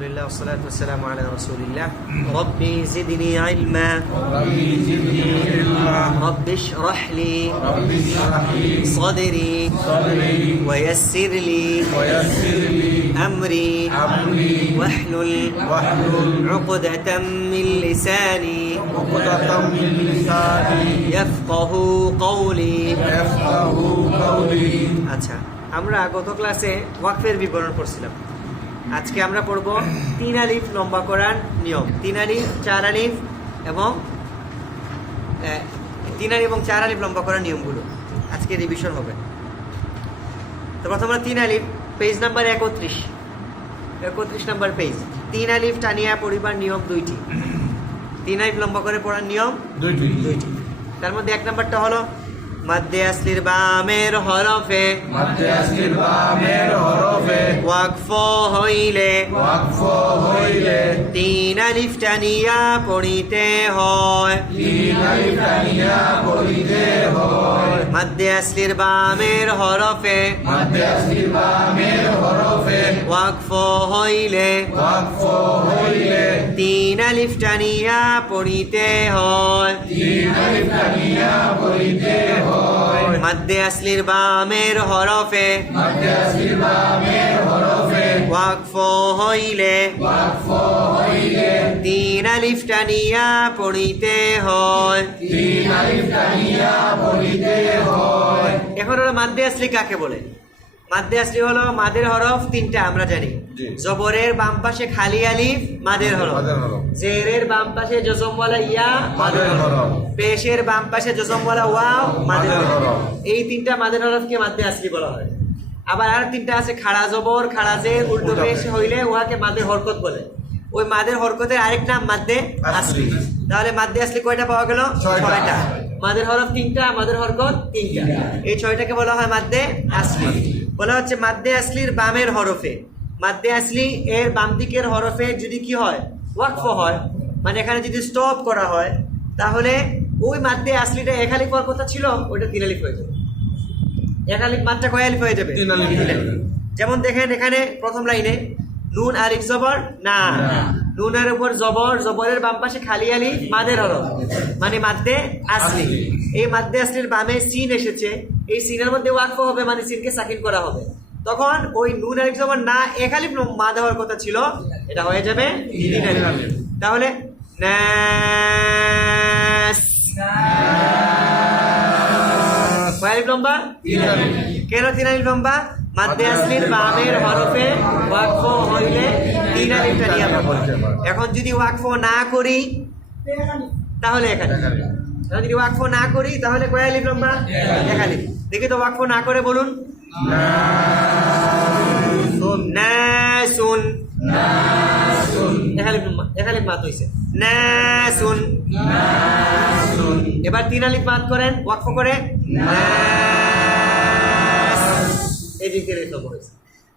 لله والصلاة والسلام على رسول الله ربي زدني علما رب اشرح لي صدري ويسر لي أمري واحلل عقدة من لساني يفقه قولي আচ্ছা আমরা গত ক্লাসে ওয়াকফের বিবরণ পড়ছিলাম। আজকে আমরা পড়ব 3 আলিফ লম্বা করার নিয়ম। 3 আলিফ 4 আলিফ এবং 3 আলিফ এবং 4 আলিফ লম্বা করার নিয়মগুলো আজকে রিভিশন হবে। তো প্রথমে আমরা 3 আলিফ পেজ নাম্বার 31 নাম্বার পেজ। 3 আলিফ টানিয়া পড়িবার নিয়ম 2টি। 3 আলিফ লম্বা করে পড়ার নিয়ম 2টি। তার মধ্যে 1 নাম্বারটা হলো মাদ্দে আসলির বামের হরফে ওয়াকফ হইলে 3 আলিফ টানিয়া পড়িতে হয়। মাদ্দে আসলির বামের হরফে ওয়াকফ হইলে 3 আলিফ টানিয়া পড়িতে হয়। মাদ্দে আসলির বামের হরফে ওয়াকফ হইলে 3 আলিফ টানিয়া পড়িতে হয়। এখন হলো মাদ্দে আসলি কাকে বলে? মাদ্দে আসলি হলো মাদের হরফ 3টা আমরা জানি। জবরের বাম পাশে খালি আলিফ মাদের হরফ, জেরের বাম পাশে জজমওয়ালা ইয়া মাদের হরফ, পেশের বাম পাশে জজমওয়ালা ওয়াও মাদের হরফ। এই 3টা মাদের হরফকে মাদ্দে আসলি বলা হয়। আবার আর 3টা আছে খাড়া জবর, খাড়া জের, উল্টো পেশ হইলে উহাকে মাদের হরকত বলে। ওই মাদের হরকতের আরেক নাম মাদ্দে আসলি। তাহলে মাদ্দে আসলি কয়টা পাওয়া গেল? 6টা। মাদের হরফ 3টা, মাদের হরকত 3টা। এই 6টাকে বলা হয় মাদ্দে আসলি। বলা হচ্ছে মাদ্দে আসলির বামের হরফে, মাদ্দে আসলি এর বাম দিকের হরফে যদি কি হয়? ওয়াকফ হয়, মানে এখানে যদি স্টপ করা হয়, তাহলে ওই মাদ্দে আসলিটা 1 আলিফ হওয়ার কথা ছিল, ওইটা 3 আলিফ হয়ে যাবে। 1 আলিফ মাত্রা কয় আলিফ হয়ে যাবে? 3 আলিফ। যেমন দেখেন এখানে প্রথম লাইনে নুন আলিফ জবর না, নুনের উপর জবর, জবরের বাম পাশে খালি আলিফ মাদের হরফ, মানে মাদ্দে আসলি। এই মাদ্দে আসলির বামে সিন এসেছে, এই সিনের মধ্যে ওয়াকফ হবে, মানে সিনকে সাকিন করা হবে। তখন ওই নুন আলিফ জবর না 1 আলিফ মাদ হওয়ার কথা ছিল, এটা হয়ে যাবে 3 আলিফ। তাহলে নাস কয় আলিফ লম্বা? 3 আলিফ। কেন 3 আলিফ লম্বা? মাদ্দে আসলির বামের হরফে ওয়াকফ হইলে 3 আলিফ টানিয়া পড়ব। এখন যদি ওয়াকফ না করি তাহলে 1 আলিফ। এখন যদি ওয়াকফ না করি তাহলে কয় আলিফ লম্বা? 1 আলিফ। দেখি তো ওয়াকফ না করে বলুন। নাসুন, 1 আলিফ মাদ হইছে। নাসুন। এবার 3 আলিফ মাদ করেন ওয়াকফ করে।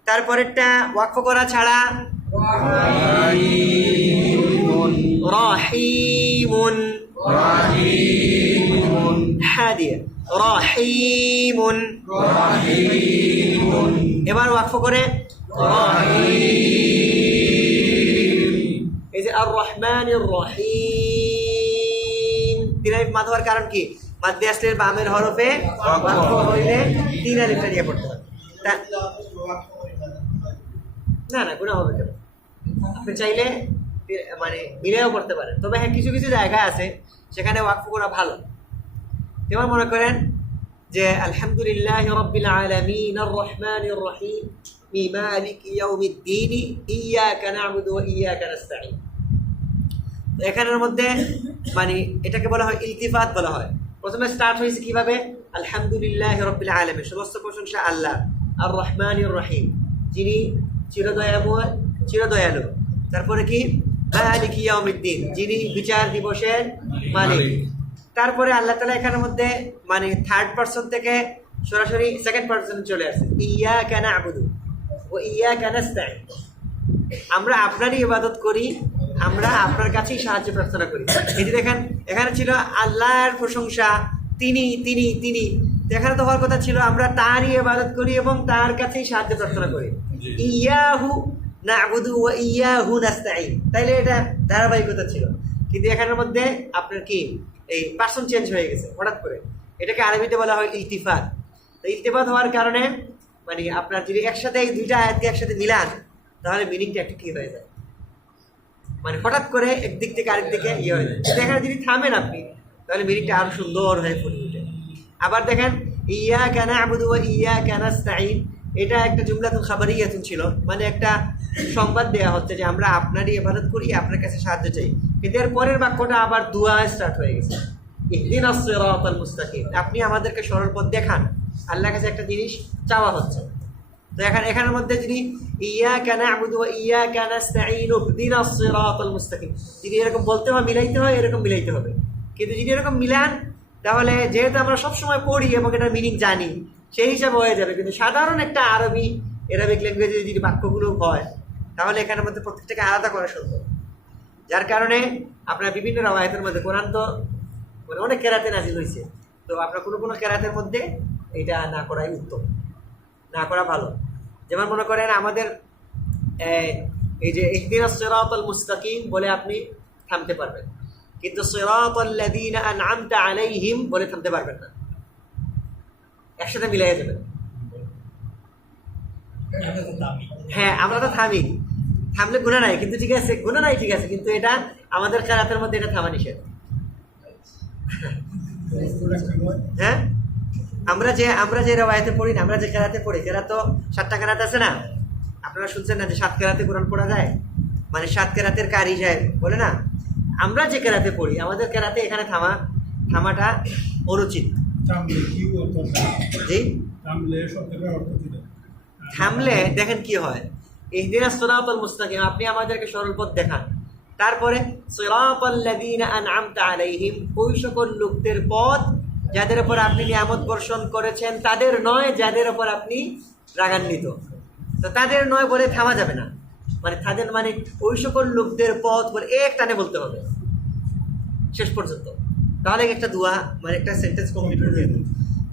তারপরেরটা ওয়াকফ করা ছাড়া রাহিমুন, হাদিয়া রাহিমুন। এবার ওয়াকফ করে এই যে আর রহমানির রহিম। 3 আলিফ মাদ হওয়ার কারণ কি? মাদ্দে আসলির বামের হরফে ওয়াকফ হইলে 3 আলিফ টানিয়ে পড়তে হবে। না না গুনাহ হবে কেন? আপনি চাইলে মানে মিলেও করতে পারেন, তবে হ্যাঁ কিছু কিছু জায়গা আছে সেখানে ওয়াকফ করা ভালো। যেমন মনে করেন যে আলহামদুলিল্লাহি রাব্বিল আলামিন আর রহমানির রহিম মালিকি ইয়াউমিদ্দিন ইয়্যাকা না'বুদু ওয়া ইয়্যাকা নাস্তাঈন। এখানের মধ্যে মানে এটাকে বলা হয় ইলতিফাত বলা হয়। প্রথমে স্টার্ট হয়েছে কিভাবে? আলহামদুলিল্লাহি রাব্বিল আলামিন, সমস্ত প্রশংসা আল্লাহ। আর রহমানির রহিম, যিনি চিরদয়ালু। তারপরে কি? মালিকি ইয়াউমিদ্দিন, যিনি বিচার দিবসের মালিক। তারপরে আল্লাহ তাআলা এখানের মধ্যে মানে 3rd পারসন থেকে সরাসরি 2nd পারসন চলে আসে। ইয়্যাকা না'বুদু ওয়া ইয়্যাকা নাস্তাঈন, আমরা আপনারই ইবাদত করি, আমরা আপনার কাছেই সাহায্য প্রার্থনা করি। এই যে দেখেন এখানে ছিল আল্লাহর প্রশংসা, তিনি তিনি তিনি। এখানে তো হওয়ার কথা ছিল আমরা তারই ইবাদত করি এবং তার কাছেই সাহায্য প্রার্থনা করি। ইয়াহু না'বুদু ওয়া ইয়াহু নাস্তাঈন, তাইলে এটা ধারাবাহিকতা ছিল। কিন্তু এখানের মধ্যে আপনার কি এই পার্সন চেঞ্জ হয়ে গেছে হঠাৎ করে। এটাকে আরবিতে বলা হয় ইলতিফাত। তো ইলতিফাত হওয়ার কারণে মানে আপনার যদি একসাথে এই দুইটা আয়াতকে একসাথে মিলান তাহলে মিনিংটা একটু কি হয়ে যায়, মানে হঠাৎ করে একদিক থেকে আরেক দিকে ইয়ে হয়ে যায়। এখানে যদি থামেন আপনি তাহলে মিনিংটা আরো সুন্দর হয়ে ফুটে ওঠে। আবার দেখেন ইয়াকা না'বুদু ওয়া ইয়াকা নাস্তাঈন, এটা একটা জুমলাতুন খাবারিয়াতুন ছিল, মানে একটা সংবাদ দেয়া হচ্ছে যে আমরা আপনারই ইবাদত করি, আপনার কাছে সাহায্য চাই। কিন্তু এর পরের বাক্যটা আবার দুআ স্টার্ট হয়ে গেছে, ইহদিনাস সিরাতাল মুস্তাকিম, আপনি আমাদেরকে সরল পথ দেখান। আল্লাহর কাছে একটা জিনিস চাওয়া হচ্ছে। তো এখানের মধ্যে যদি ইয়াকা না'বুদু ওয়া ইয়াকা নাস্তাঈন ইহদিনাস সিরাতাল মুস্তাকিম, যদি এরকম বলতে হয় মিলাইতে হয় এরকম মিলাইতে হবে। কিন্তু যদি এরকম মিলান তাহলে যেহেতু আমরা সবসময় পড়ি এবং এটার মিনিং জানি সেই হিসাবে হয়ে যাবে। কিন্তু সাধারণ একটা অ্যারাবিক ল্যাঙ্গুয়েজে যদি বাক্যগুলো হয় তাহলে এখানের মধ্যে প্রত্যেকটাকে আলাদা করা সম্ভব। যার কারণে আপনার বিভিন্ন রাওয়ায়াতের মধ্যে কোরআন তো মানে অনেক কেরাতে নাজিল হয়েছে, তো আপনার কোনো কোনো কেরাতের মধ্যে এটা না করাই উত্তম, না করা ভালো। যেমন মনে করেন আমাদের এই যে ইহদিনাস সিরাতাল মুস্তাকিম বলে আপনি থামতে পারবেন, কিন্তু সিরাতাল লাযীনা আন'আমতা আলাইহিম বলে থামতে পারবেন না, একসাথে মিলাই যাবেন। হ্যাঁ আমরা তো থামলে গুনাহ নাই, কিন্তু ঠিক আছে গুনাহ নাই ঠিক আছে, কিন্তু এটা আমাদের কেরাতের মধ্যে এটা থামা নিষেধ। হ্যাঁ আমরা যে রাওয়ায়াতে পড়ি না, আমরা যে কেরাতে পড়ি, কেরাত তো 7টা কেরাত আছে না, আপনারা শুনছেন না যে 7 কেরাতে কোরআন পড়া যায়, মানে 7 কেরাতের কারি যায় বলে না। আমরা যে কেরাতে পড়ি আমাদের কেরাতে এখানে থামাটা অনুচিত। জি থামলে দেখেন কি হয়, ইহদিনাস সিরাতাল মুস্তাকিম, আপনি আমাদেরকে সরল পথ দেখান। তারপরে সিরাতাল লাযীনা আন'আমতা আলাইহিম, ওই সকল লোকদের পথ যাদের উপর আপনি নিয়ামত বর্ষণ করেছেন, তাদের নয় যাদের উপর আপনি রাগান্বিত। তো তাদের নয় বলে থামা যাবে না, মানে তাদের মানে ওই সকল লোকদের পথ বলে এক টানে বলতে হবে শেষ পর্যন্ত, তাহলে একটা দোয়া মানে একটা সেন্টেন্স কমপ্লিট হয়ে যাবে।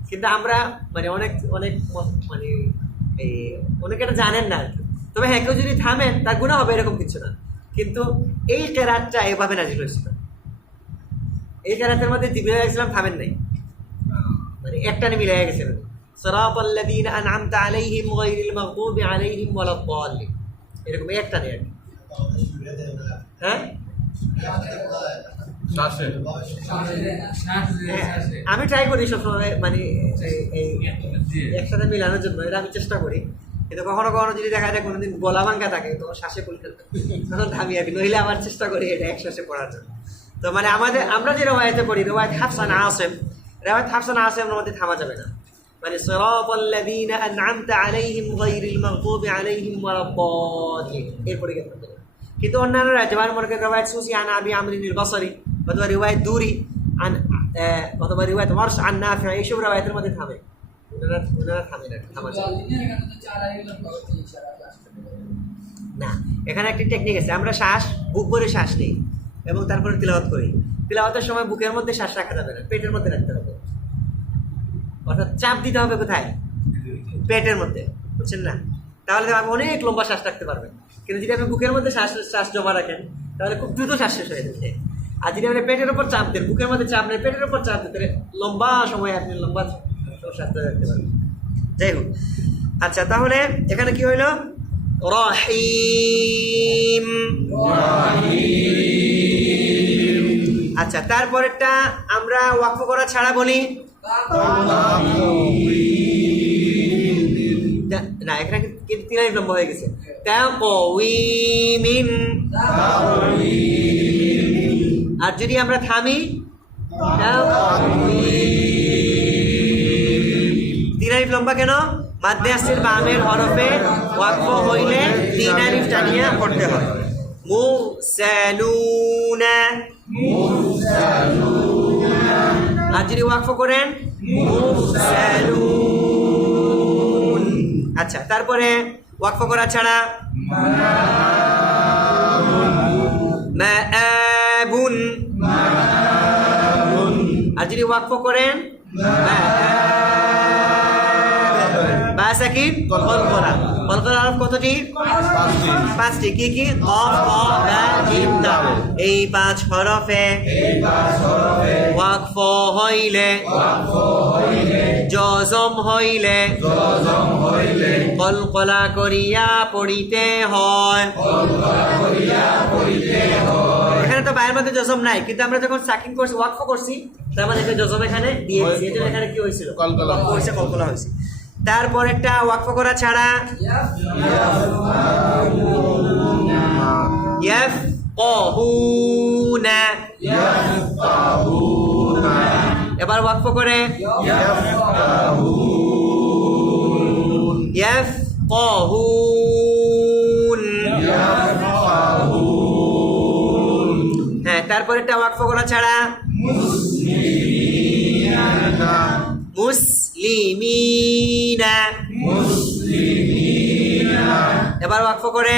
কিন্তু আমরা মানে অনেক মানে এই অনেকে এটা জানেন না। তবে হ্যাঁ কেউ যদি থামেন তার গুনাহ হবে এরকম কিছু না, কিন্তু এই কেরাতটা এভাবে নাজিল হয়েছিল। এই কেরাতের মধ্যে জিবরাইল আলাইহিস সালাম থামেন নাই, মানে একটানে মিলাই গেছে সিরাতাল লাযীনা আন'আমতা আলাইহিম গায়রিল মাগদুবি আলাইহিম ওয়ালাদ-দাল্লিন, এরকম একটানে আর কি। হ্যাঁ আমি ট্রাই করি সবসময় মানে একসাথে মিলানোর জন্য, এটা আমি চেষ্টা করি। কিন্তু কখনো কখনো যদি দেখা যায় কোনোদিন গলা ভাঙ্গা থাকে তখন শ্বাসে পরীক্ষা তখন থামি আর কি, নইলে আবার চেষ্টা করি এটা একশ্বাসে পড়ার জন্য। তো মানে আমরা যে রাওয়ায়াতে পড়ি রাওয়ায়াত হাফসান আসিমের মধ্যে থামা যাবে না, মানে সিরাতাল লাযীনা আন'আমতা আলাইহিম গায়রিল মাগদুবি আলাইহিম ওয়ালাদ-দাল্লিন এরপরে গেতে হবে। কিন্তু অন্যান্যরা যেমন মনে করেন রাওয়ায়াত সুসি আন আবি আমরিনিল বাসরি অথবা রিওয়ায়াত দুরি অথবা রিওয়ায়াত ওয়ারশ আন নাফি, এইসব রাওয়ায়াতের মধ্যে থামে, ওনারা থামে না। এখানে একটা টেকনিক আছে, আমরা বুক ভরে শ্বাস নিই এবং তারপরে তিলাওয়াত করি। তিলাওয়াতের সময় বুকের মধ্যে শ্বাস রাখা যাবে না, পেটের মধ্যে রাখতে হবে, অর্থাৎ চাপ দিতে হবে কোথায়, পেটের মধ্যে, বুঝছেন না? তাহলে আপনি অনেক লম্বা শ্বাস রাখতে পারবেন। কিন্তু যদি আপনি বুকের মধ্যে শ্বাস জমা রাখেন তাহলে খুব দ্রুত শ্বাস শেষ হয়ে যাচ্ছে। আর যদি আপনি পেটের উপর চাপ দেন, বুকের মধ্যে চাপ নেই, পেটের উপর চাপ দিতে লম্বা সময় আপনি লম্বা শ্বাস রাখতে পারবেন। যাই হোক, আচ্ছা তাহলে এখানে কি হইল, রহিম। আচ্ছা তারপরেরটা আমরা ওয়াকফ করা ছাড়া বলি না, এখানে কিন্তু 3 নম্বর হয়ে গেছে। তাকওয়িমিন, আর যদি আমরা থামি 3 লম্বা কেন? মাদ্দে আসিল বামের হরফে ওয়াকফ হইলে 3 আলিফ টানিয়া পড়তে হয়। মুরসালুনা, আর যদি ওয়াকফ করেন মুরসালুন। আচ্ছা তারপরে ওয়াকফ করা ছাড়া মাআবুন, আর যদি ওয়াকফ করেন বা সাকিন কলকলা। কলকলা হরফ কতটি? 5টি। কি কি? কফ ক বা জিম দাল। এই 5 হরফে ওয়াকফ হইলে জজম হইলে কলকলা করিয়া পড়িতে হয়। এখানে তো বায়ের মধ্যে জজম নাই, কিন্তু আমরা যখন সাকিন করছি ওয়াকফ করছি তার মানে একটা জজম এখানে দিয়েছি, এজন্য এখানে কি হয়েছিল? কলকলা হয়েছে, কলকলা হয়েছে। তারপর একটা ওয়াকফ করা ছাড়া ইয়াফকাহুনা, এবার ওয়াকফ করে ইয়াফকাহুন। হ্যাঁ, তারপর একটা ওয়াকফ করা ছাড়া মুসলিমিনা, এবার ওয়াকফ করে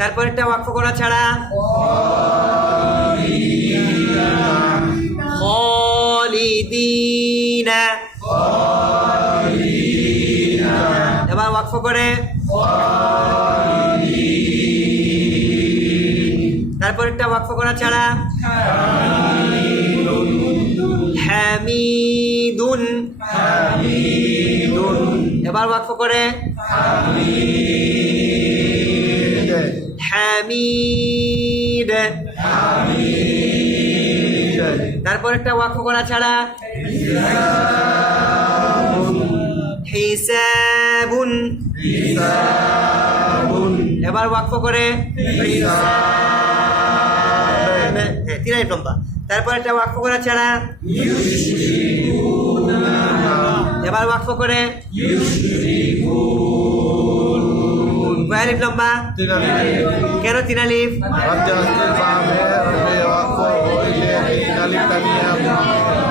তারপর একটা ওয়াকফ করা ছাড়া খালিদিনা, এবার ওয়াকফ করে তারপর একটা ওয়াকফ করা ছাড়া হামিদুন, এবার ওয়াকফ করে হামিদ, তারপর একটা ওয়াকফ করা ছাড়া হিসাবুন, এবার ওয়াকফ করে তিনাই লম্বা। তারপর একটা ওয়াকফ করা ছাড়া এবার ওয়াকফ করে লম্বা। কেন 3 আলিফ?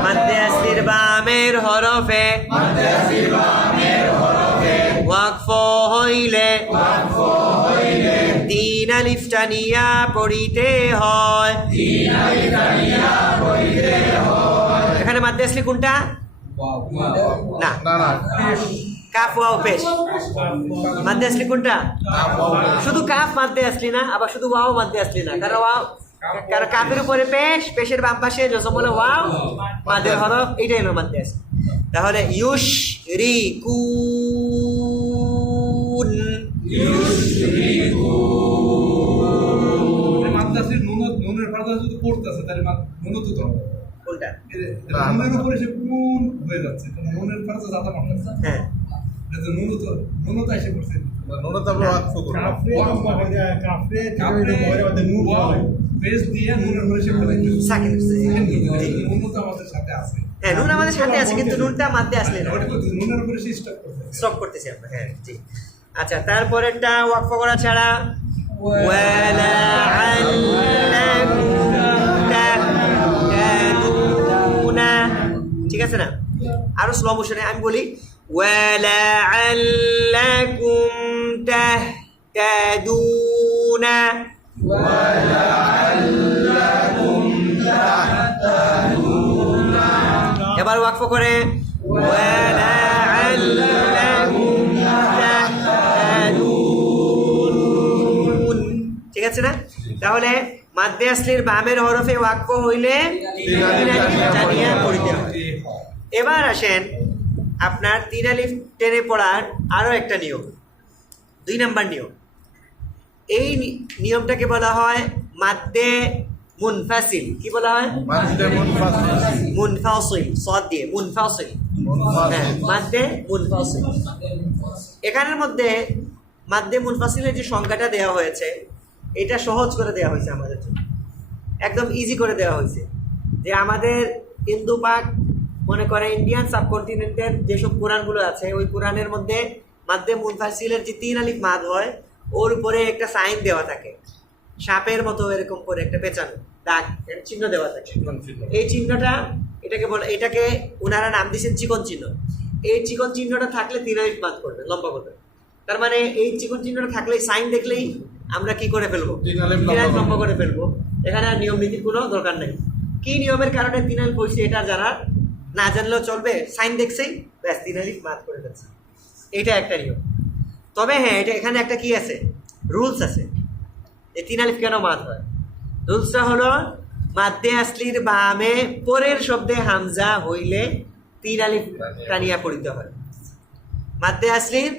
মাদ্দে আসলির বামের হরফে ওয়াকফ হইলে 3 আলিফ টানিয়া পড়িতে হয়। এখানে মাদ্দে আসলি কোনটা? না, কাফ ওয়াও পেশ। মাদ্দে আসলি কোনটা? শুধু কাফ মাদ্দে আসলি না, আবার শুধু ওয়াও মাদ্দে আসলি না। কারণ কাফের উপরে পেশ, পেশের বাম পাশে জজম হলো ওয়াও, মাদ্দের হরফ, এইটাই হলো মাদ্দে আসলি। তাহলে ইউশরিকুন, মাদ্দে আসলি নুনের ফারদা যদি পড়তেছে তাহলে নুন তো তো কোনটা? নুনের উপরে সে কোন হয়ে যাচ্ছে, নুনের ফারদা জাতা মারতেছে। হ্যাঁ, নুন তো এসে পড়ছে। নুন তো আমরা ওয়াকফ করব। পেজ দিয়ে নুনের উপরে সে পড়ে সাকিন নুন তো আমাদের সাথে আছে। হ্যাঁ, নুন আমাদের সাথে আছে, কিন্তু নুনটা মাদ্দে আসলে না, ওটা তো নুনের উপরে সে স্টপ করতেছে। স্টপ করতেছি আমরা। হ্যাঁ, জি। আচ্ছা, তারপর একটা ওয়াকফ করা ছাড়া ঠিক আছে না? আরো স্লো মোশনে আমি বলি ওয়ালাআল্লাকুম তাহতাদুনা, এবার ওয়াকফ করে ওয়ালাআল্লাকুম তাহতাদুন। ঠিক আছে না? তাহলে মাদ্দে আসলির বামের হরফে ওয়াকফ হইলে জানিয়া পড়িতে হয়। এবার আসেন আপনার 3 আলিফ টেনে পড়ার আরো একটা নিয়ম, 2 নাম্বার নিয়ম। এই নিয়মটাকে বলা হয় মাদ্দে মুনফাসিল। কি বলা হয়? মাদ্দে মুনফাসিল। মুনফাসিল, সাদ দিয়ে মুনফাসিল। হ্যাঁ, মাদ্দে মুনফাসিল। এখানের মধ্যে মাদ্দে মুনফাসিলের যে সংখ্যাটা দেওয়া হয়েছে এটা সহজ করে দেওয়া হয়েছে আমাদের জন্য, একদম ইজি করে দেওয়া হয়েছে। যে আমাদের হিন্দু পাক মনে করে ইন্ডিয়ান সাবকন্টিনেন্টের যেসব কোরআনগুলো আছে ওই কোরআনের মধ্যে মাদ্দে মুনফাসিলের যে 3 আলিফ মাদ হয় ওর উপরে একটা সাইন দেওয়া থাকে, সাপের মতো এরকম করে একটা পেঁচানো দাগ চিহ্ন দেওয়া থাকে। এই চিহ্নটা এটাকে ওনারা নাম দিয়েছেন চিকন চিহ্ন। এই চিকন চিহ্নটা থাকলে 3 আলিফ মাদ করবে, লম্বা করবে। তার মানে এই চিকন চিহ্নটা থাকলেই, সাইন দেখলেই আমরা কি করে ফেলবো? 3 আলিফ লম্বা করে ফেলবো। এখানে আর নিয়ম নীতির কোনো দরকার নেই। কি নিয়মের কারণে 3 আলিফ হয়েছে এটা জানার না জানলেও চলবে, সাইন দেখছেই ব্যাস 3 আলিফ মাদ করে ফেলছে। এটা একটা নিয়ম। তবে হ্যাঁ, এটা এখানে একটা কি আছে, রুলস আছে। এই 3 আলিফ কেন মাদ হয়? রুলসটা হলো মাদ্দে আসলির বামে পরের শব্দে হামজা হইলে 3 আলিফ টানিয়া পড়িতে হয়। মাদ্দে আসলির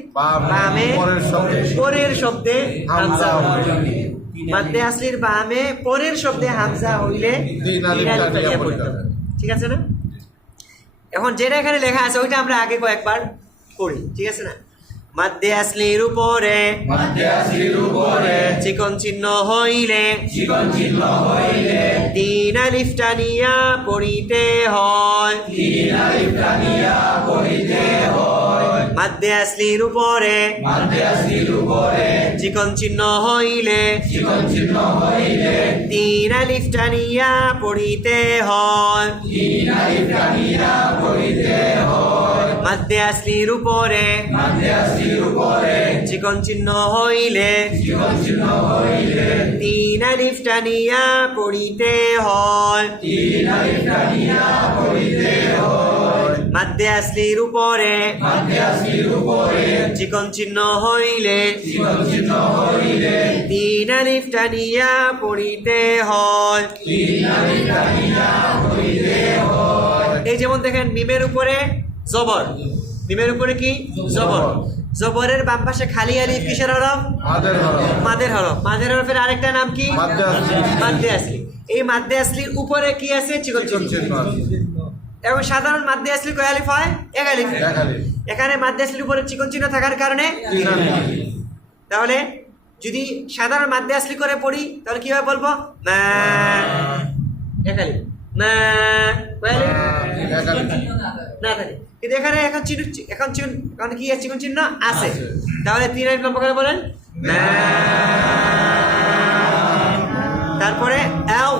বামে পরের শব্দে হামজা হইলে, মাদ্দে আসলির বামে পরের শব্দে হামজা হইলে 3 আলিফ টানিয়া পড়িতে হয়। ঠিক আছে না? এখন যেটা এখানে লেখা আছে ওইটা আমরা আগে কয়েকবার পড়ি, ঠিক আছে না? মাদ্দে আসলির উপরে চিকন চিহ্ন হইলে 3 আলিফ টানিয়া পড়িতে হয়। মাদ্দে আসলির উপরে চিকন চিহ্ন হইলে 3 আলিফ টানিয়া পড়িতে হয়। মাদ্দে আসলির উপরে চিকন চিহ্ন হইলে 3 আলিফ টানিয়া পড়িতে হয়। মাদ্দে আসলির উপরে চিকন চিহ্ন হইলে 3 আলিফ টানিয়া পড়িতে হয়। এই যেমন দেখেন মিমের উপরে জবর, মিমের উপরে কি জবর, জবরের বাম পাশে খালি আলিফ কিসের হরফ? মাদের হরফ। মাদের হরফের আরেকটা নাম কি? মাদ্দে আসলি। এই মাদ্দে আসলির উপরে কি আছে? চিকন চিহ্ন। এবং সাধারণ মাদ্দে আসলি কয় আলিফ হয়? 1 আলিফ। এখানে মাদ্দে আসলির উপরে চিকন চিহ্ন থাকার কারণে 3 আলিফ। তাহলে যদি সাধারণ মাদ্দে আসলি করে পড়ি তাহলে কিভাবে বলবো? মা 1 আলিফ, মা কয় আলিফ? 1 আলিফ না থাকে। কিন্তু এখানে এখন কি আছে? চিকন চিহ্ন আছে। তাহলে 3 আলিফ লম্বা করে বলেন মা। তারপরে আও,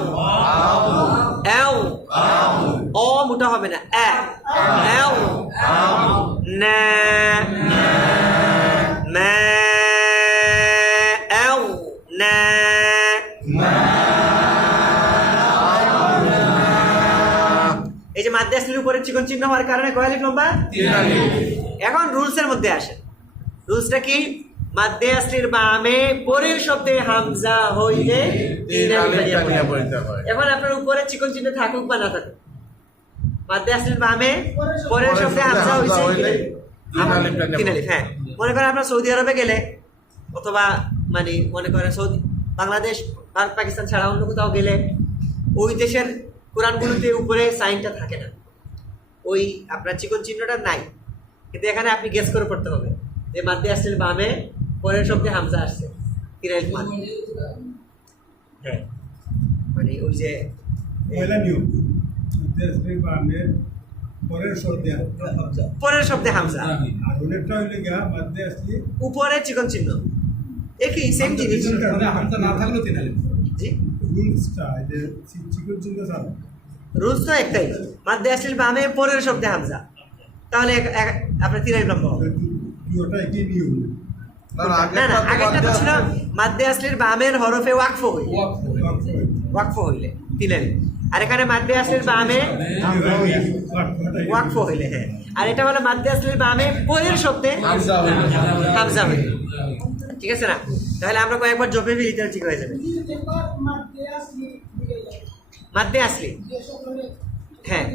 আও ও মোটা হবে না, আও না মা, আও না। এই যে মাদ্দে আসলির উপরে চিকন চিহ্ন হওয়ার কারণে কয় আলিফ লম্বা? 3 আলিফ। এখন রুলসের মধ্যে আসে। রুলসটা কি? মাদ্দে আসলির বামে পরের শব্দে হামজা হইলে 3 আলিফ টানিয়া পড়িতে হয়। এখন আপনার উপরে চিকন চিহ্ন থাকুক বা না থাকুক, মাদ্দে আসলির বামে পরের শব্দে হামজা হইছে 3 আলিফ। হ্যাঁ, মনে করেন আপনার সৌদি আরবে গেলে অথবা মানে মনে করেন সৌদি, বাংলাদেশ, ভারত, পাকিস্তান ছাড়া অন্য কোথাও গেলে ওই দেশের কোরআনগুলোতে উপরে সাইনটা থাকে না, ওই আপনার চিকন চিহ্নটা নাই। কিন্তু এখানে আপনি গেস করে পড়তে হবে যে মাদ্দে আসলির বামে পরের শব্দে হামজা আসছে 3 আলিফ মাদ। হ্যাঁ, মানে ওই যে পয়লা নিয়ম মাদ্দে আসলির বামে পরের শব্দে হামজা, পরের শব্দে হামজা। আর ওনেরটা হইলে গিয়া মাদ্দে আসলি উপরে চিকন চিহ্ন, একই সেম জিনিস। মানে হামজা না থাকলেও 3 আলিফ। জি, রুলসটা যে চিকন চিহ্ন ছাড়া রুলস তো একটাই, মাদ্দে আসলির বামে পরের শব্দে হামজা, তাহলে আপনার 3 আলিফ লম্বা হবে। ওটা একই নিয়ম। না না, আগেরটা তো ছিল মাদ্দে আসলির বামের হরফে ওয়াকফ হইলে, ওয়াকফ হইলে 3 আলিফ। আর এখানে মাদ্দে আসলির বামে ওয়াকফ হইলে, হ্যাঁ। আর এটা হলো মাদ্দে আসলির বামে পরের শব্দে হামজা হইলে। ঠিক আছে না? তাহলে আমরা কয়েকবার জপে ফেলি তাহলে ঠিক হয়ে যাবে। মাদ্দে আসলি, হ্যাঁ,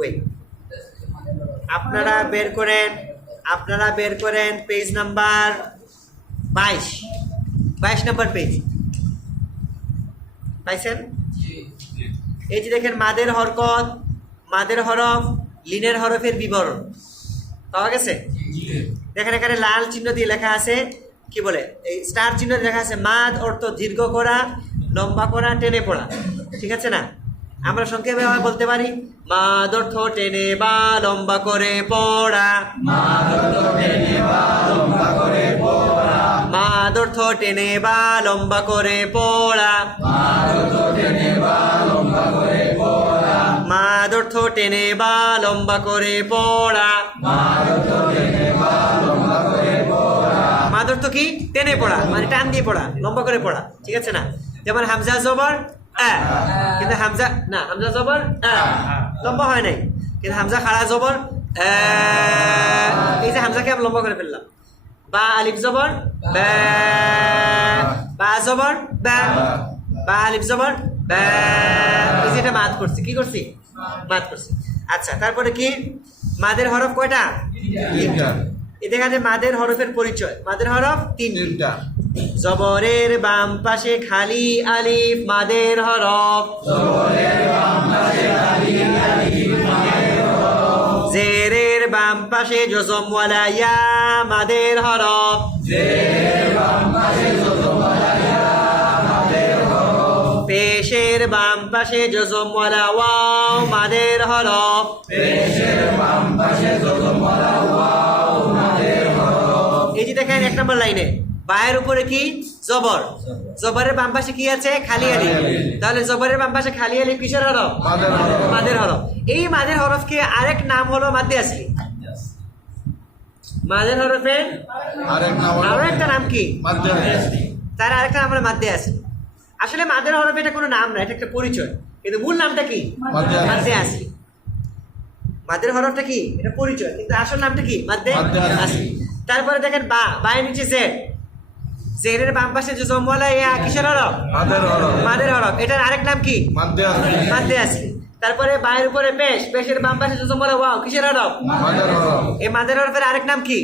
ওই আপনারা বের করেন পেজ নাম্বার 22 নম্বর পেজ পাইছেন? এই যে দেখেন মাদের হরকত, মাদের হরফ, লিনের হরফের বিবরণ পাওয়া গেছে। দেখেন এখানে লাল চিহ্ন দিয়ে লেখা আছে, কি বলে, এই স্টার চিহ্ন দিয়ে লেখা আছে মাদ অর্থ দীর্ঘ করা, লম্বা করা, টেনে পড়া। ঠিক আছে না? আমরা সংক্ষেপে বলতে পারি মাদ অর্থ টেনে বা লম্বা করে পড়া, মাদ অর্থ টেনে বা লম্বা করে পড়া, মাদ অর্থ টেনে বা লম্বা করে পড়া, মাদ অর্থ টেনে বা লম্বা করে পড়া, মাদ অর্থ টেনে বা লম্বা করে পড়া, মাদ অর্থ টেনে বা লম্বা করে পড়া। মাদ অর্থ কি? টেনে পড়া, মানে টান দিয়ে পড়া, লম্বা করে পড়া। ঠিক আছে না? যেমন হামজা জবর আ, কিন্তু হামজা না, হামজা জবর আ, লম্বা হয় নাই, কিন্তু হামজা খাড়া জবর এই যে হামজাকে আমি লম্বা করে ফেললাম। বা আলিফ জবর বা, বা জবর বা, বা আলিফ জবর বা, এই যে এটা মাদ করছি, কি করছি? মাদ করছি। আচ্ছা, তারপরে কি? মাদের হরফ কয়টা? তিনটা। এই দেখা যায় মাদের হরফের পরিচয়। মাদের হরফ তিনটা। জবরের বাম পাশে খালি আলিফ মাদের হরফ, জেরের বাম পাশে জজমওয়ালা ইয়া মাদের হরফ, পেশের বাম পাশে জজমওয়ালা ওয়াও মাদের হরফ, এই যে দেখেন 1 নম্বর লাইনে বায়ের উপরে কি? জবর। জবরের বাম পাশে কি আছে? খালি আলিফ। তাহলে জবরের বাম পাশে খালি আলিফ কিসের হরফ? মাদের হরফ। এই মাদের হরফকে আরেক নাম হলো মাদ্দে আসলি। মাদের হরফের আরো একটা নাম কি? তার আরেকটা নাম হলো মাদ্দে আসলি। আসলে মাদের হরফ এটা কোনো নাম না, এটা একটা পরিচয়, কিন্তু মূল নামটা কি? মাদ্দে আসলি। মাদের হরফটা কি? এটা পরিচয়, কিন্তু আসল নামটা কি? মাদ্দে আসলি। তারপরে দেখেন বা, বায়ের নিচে জের, জেরের বাম পাশে যে জমওয়ালা ইয়া কিসের হরফ? মাদের হরফ। এটার আরেক নাম কি? মাদ্দে আসলি। তারপরে বায়ের উপরে পেশ, পেশের বাম পাশে যে জমওয়ালা ওয়াও কিসের হরফ? এই মাদের হরফের আরেক নাম কি?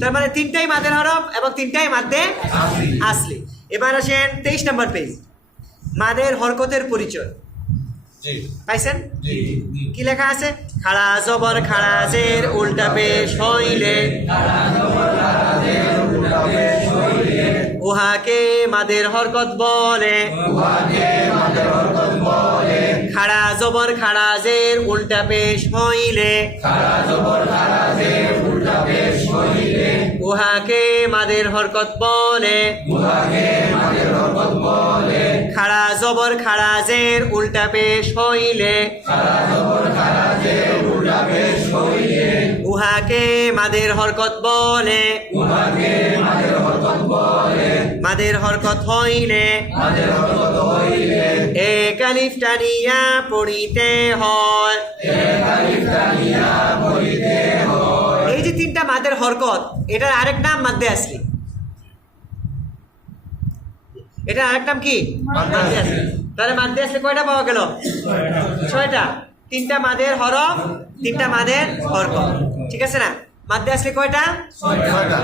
তার মানে তিনটাই মাদের হরফ এবং তিনটাই মাদ্দে আসলি। এবার আসেন 23 নম্বর পেজ, মাদের হরকতের পরিচয়। পাইছেন? কি লেখা আছে? খাড়া জবর খাড়া জের উল্টা পেশ হইলে উহাকে মাদের হরকত বলে। খাড়া জবর খাড়া জের উল্টা পেশ হইলে উহাকে মাদের হরকত বলে। খাড়া জবর খাড়া জের উল্টা পেশ হইলে উহাকে মাদের হরকত বলে। মাদের হরকত হইলে এক আলিফ টানিয়া পড়িতে হয়। এই যে তিনটা মাদের হরকত, এটার আরেক নাম মাদ্দে আসলি। এটা আরেক নাম কি? মাদ্দে আসলি। তাহলে মাদ্দে আসলি কয়টা পাওয়া গেল? 6টা। 3টা মাদের হরফ, 3টা মাদের হরকত, ঠিক আছে না? মাদ্দে আসলি কয়টা?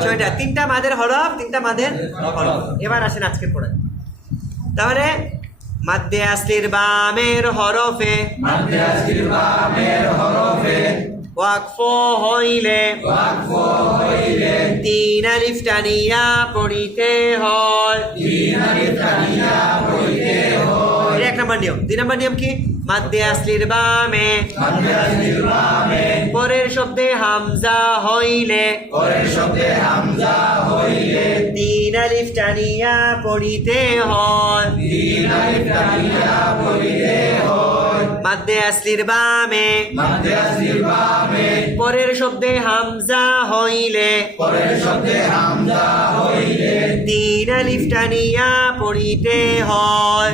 6টা। 3টা মাদের হরফ, 3টা মাদের হরফ। এবার আসেন আজকে পড়ে। তাহলে মাদ্দে আসলির বামের হরফে ওয়াকফ হইলে 3 আলিফ টানিয়া পড়িতে হয়। এটা 1 নম্বর নিয়ম। 2 নম্বর নিয়ম কি? মাদ্দে আসলির বামে পরের শব্দে হামজা হইলে 3 আলিফ টানিয়া পড়িতে হয়। মাদ্দে আসলির বামে পরের শব্দে হামজা হইলে 3 আলিফ টানিয়া পড়িতে হয়।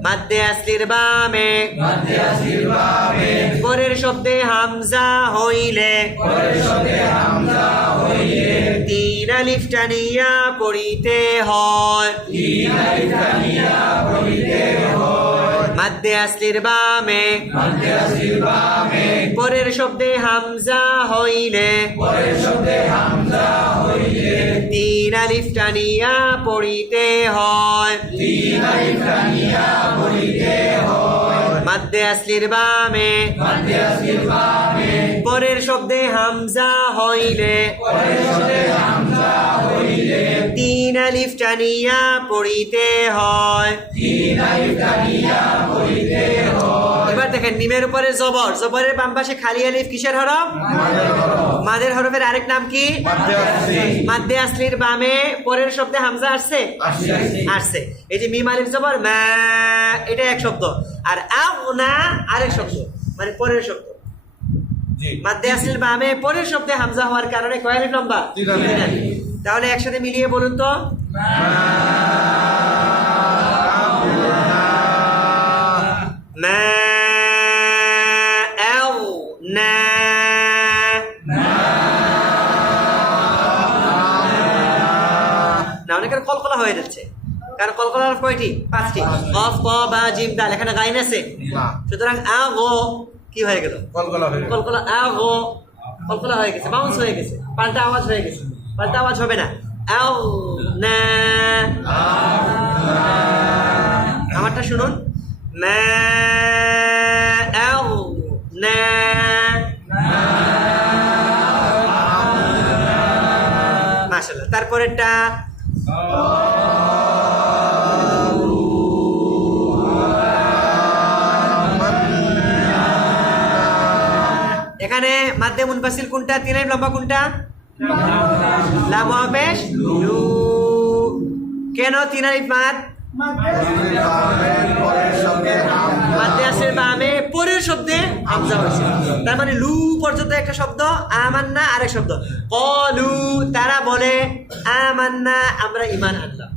মাদ্দে আসলির বামে পরের শব্দে হামজা হইলে 3 আলিফ টানিয়া পড়িতে হয়। মাদ্দে আসলির বামে পরের শব্দে হামজা হইলে 3 আলিফ টানিয়া পড়িতে হয়। মাদ্দে আসলির বামে পরের শব্দে হামজা হইলে 3 আলিফ টানিয়া পড়িতে হয়। এবার দেখেন মিমের উপরে জবর, জবরের বাম পাশে খালি আলিফ কিসের হরফ? মাদের হরফের আরেক নাম কি? মাদ্দে আসলির বামে পরের শব্দে হামজা আসছে? আসছে। এই যে মিম আলিফ জবর মা, এটা এক শব্দ, আর আউনা আরেক শব্দ, মানে পরের শব্দ। মাদ্দে আসলির বামে পরের শব্দে হামজা হওয়ার কারণে কয় আলিফ লম্বা? 3 আলিফ। তাহলে একসাথে মিলিয়ে বলুন তো। মা আও না না অনেকের কলকলা হয়ে যাচ্ছে, কারণ কলকলার কয়টি? 5টি। কফ ক বা জিম দাল, এখানে গাইন আছে, না সুতরাং আ গো কি হয়ে গেল? কলকলা হয়ে গেল। কলকলা আ গো কলকলা হয়ে গেছে, বাউন্স হয়ে গেছে, পাল্টা আওয়াজ হয়ে গেছে, পাল্টা আওয়াজ হবে না। আও না, আমারটা শুনুন, মা আও না, মাশাআল্লাহ। তারপরেরটা এখানে মাদ্দে মুনফাসিল কোনটা, 3 আলিফ লম্বা কোনটা? লাম ওয়া পেশ লু। কেন 3 আলিফ মাদ? মাদ্দে আসলের বামে পরের শব্দে হামজা হয়েছে, তার মানে লু পর্যন্ত একটা শব্দ, আমান্না আরেক শব্দ। ক্বালু, তারা বলে, আমান্না, আমরা ঈমান আনলাম।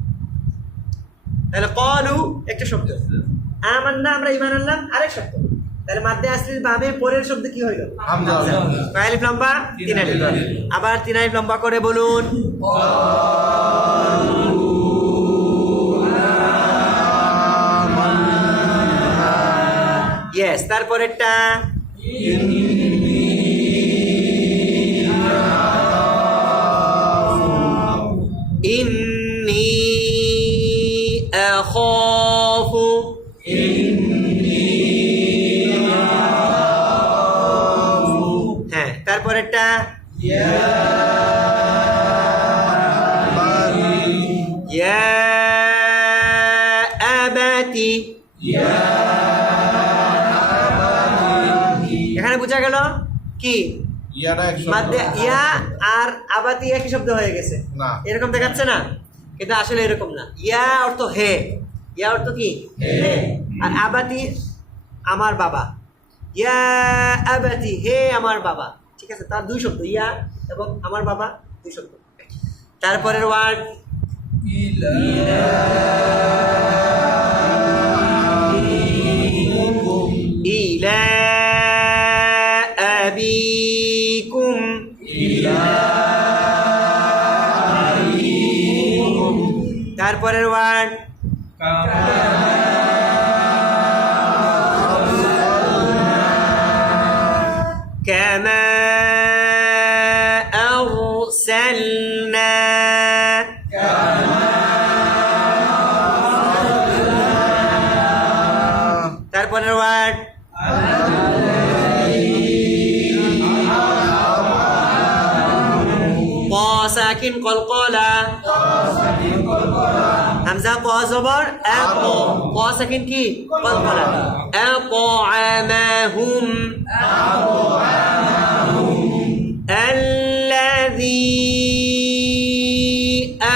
তাহলে ক্বালু একটা শব্দ, আমান্না, আমরা ঈমান আনলাম আরেক শব্দ। তাহলে মাদ্দে আসলের বামে পরের শব্দ কি হইল? হামজা। কয় আলিফ লম্বা? 3 আলিফ। আবার 3 আলিফ লম্বা করে বলুন। ইয়েস, তারপরেরটা ইন্নী আখাফু, হ্যাঁ, তারপরেরটা ইয়া আবাতি, এখানে বোঝা গেল কি ইয়াটা এক শব্দ। মাদ্দে ইয়া আর আবাতি একই শব্দ হয়ে গেছে, না। এরকম দেখাচ্ছে না, কিন্তু আসলে এরকম না। ইয়া অর্থ হে, ইয়া অর্থ কি? হে। আর আবাতি আমার বাবা, ইয়া আবাতি, হে আমার বাবা, ঠিক আছে, তার 2 শব্দ, ইয়া এবং আমার বাবা 2 শব্দ। তারপরের ওয়ার্ড ইলা আবিকুম, তারপরের ওয়ার্ড কামা আরসালনা, তারপরের ওয়ার্ড সাকিন কলকলা, হামজা ক জবর আক, ক সাকিন কি? কলকলা। আতা'আমাহুম, আল্লাযী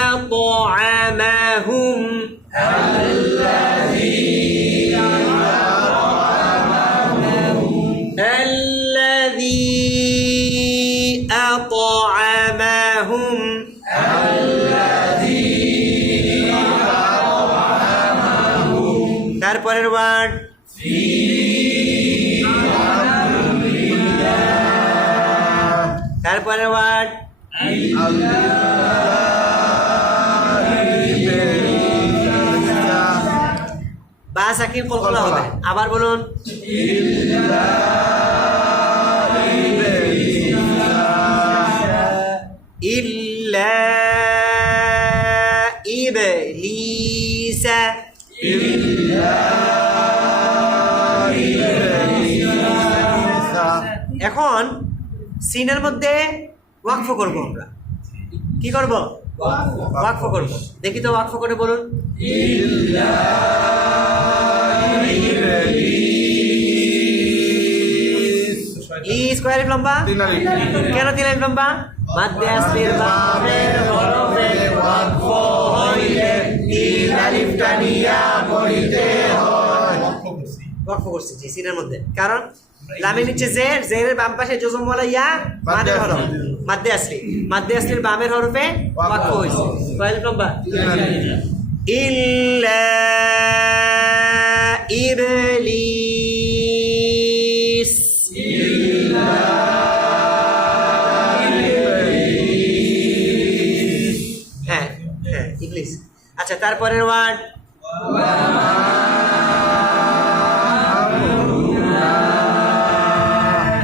আতা'আমাহুম, الذي أطعمهم، তারপরের ওয়ার্ড তারপরের ওয়ার্ড বা সাকিন কলকলা হবে। আবার বলুন ইল্লা ইবলিসা, এখন সিনের মধ্যে ওয়াকফ করব আমরা। কি করব? ওয়াকফ করব। দেখি তো ওয়াকফ করে বলুন। ই স্কয়ার লম্বা, 3 আলিফ। কেন 3 আলিফ লম্বা? মাদ্দে আসলির বামের হরফে ওয়াকফ হইলে 3 আলিফ টানিয়া পড়িতে হয়। ওয়াকফ করছি জি সিনের মধ্যে, কারণ লামের নিচে জের, জেরের বাম পাশে জজম ওয়ালা ইয়া মাদের হরফ, মাদ্দে আসলির বামের হরফে ওয়াকফ হইছে। কয় আলিফ লম্বা? 3 আলিফ। ইল্লা ইবলিস আচ্ছা, তারপরের ওয়ার্ড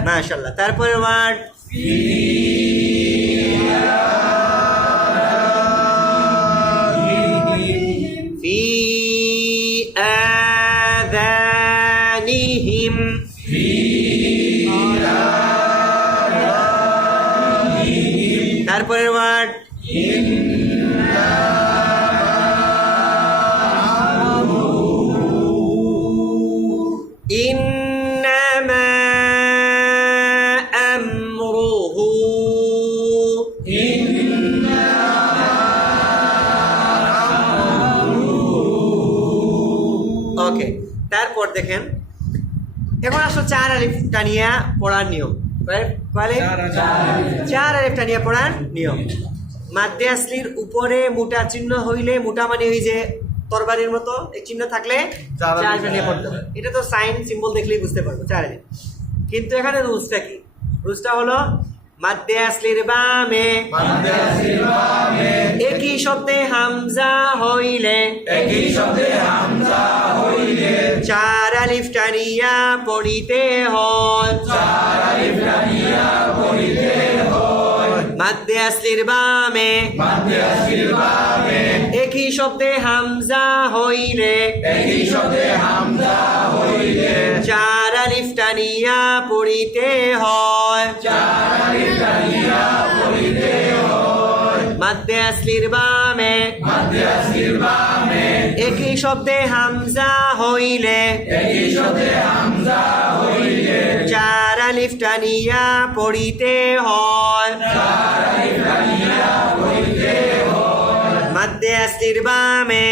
মাশাআল্লাহ। তারপরের ওয়ার্ড ফি আযানিহিম, তারপরের ওয়ার্ড ইন্নামা আমরুহু, ওকে। তারপর দেখেন, এখন আসলে 4 আলিফ টানিয়া পড়ার নিয়ম। চার আলিফ টানিয়া পড়ার নিয়ম। মাদ্দে আসলির উপরে মোটা চিহ্ন হইলে, মোটা মানে ওই যে তরবারির মতো এই চিহ্ন থাকলে 4 আলিফ টানিয়া পড়তে হবে। এটা তো সাইন সিম্বল দেখলেই বুঝতে পারবো 4 আলিফ। কিন্তু এখানে রুলসটা কি? রুলসটা হলো মাদ্দে আসলির বামে একই শব্দে হামজা হইলে 4 আলিফ টানিয়া পড়িতে হয়। মাদ্দে আসলির বামে একই শব্দে হামজা হইলে 4 আলিফ টানিয়া পড়িতে হয়। মাদ্দে আসলির বামে একই শব্দে হামজা হইলে 4 আলিফ টানিয়া পড়িতে হয়। মাদ্দে আসলির বামে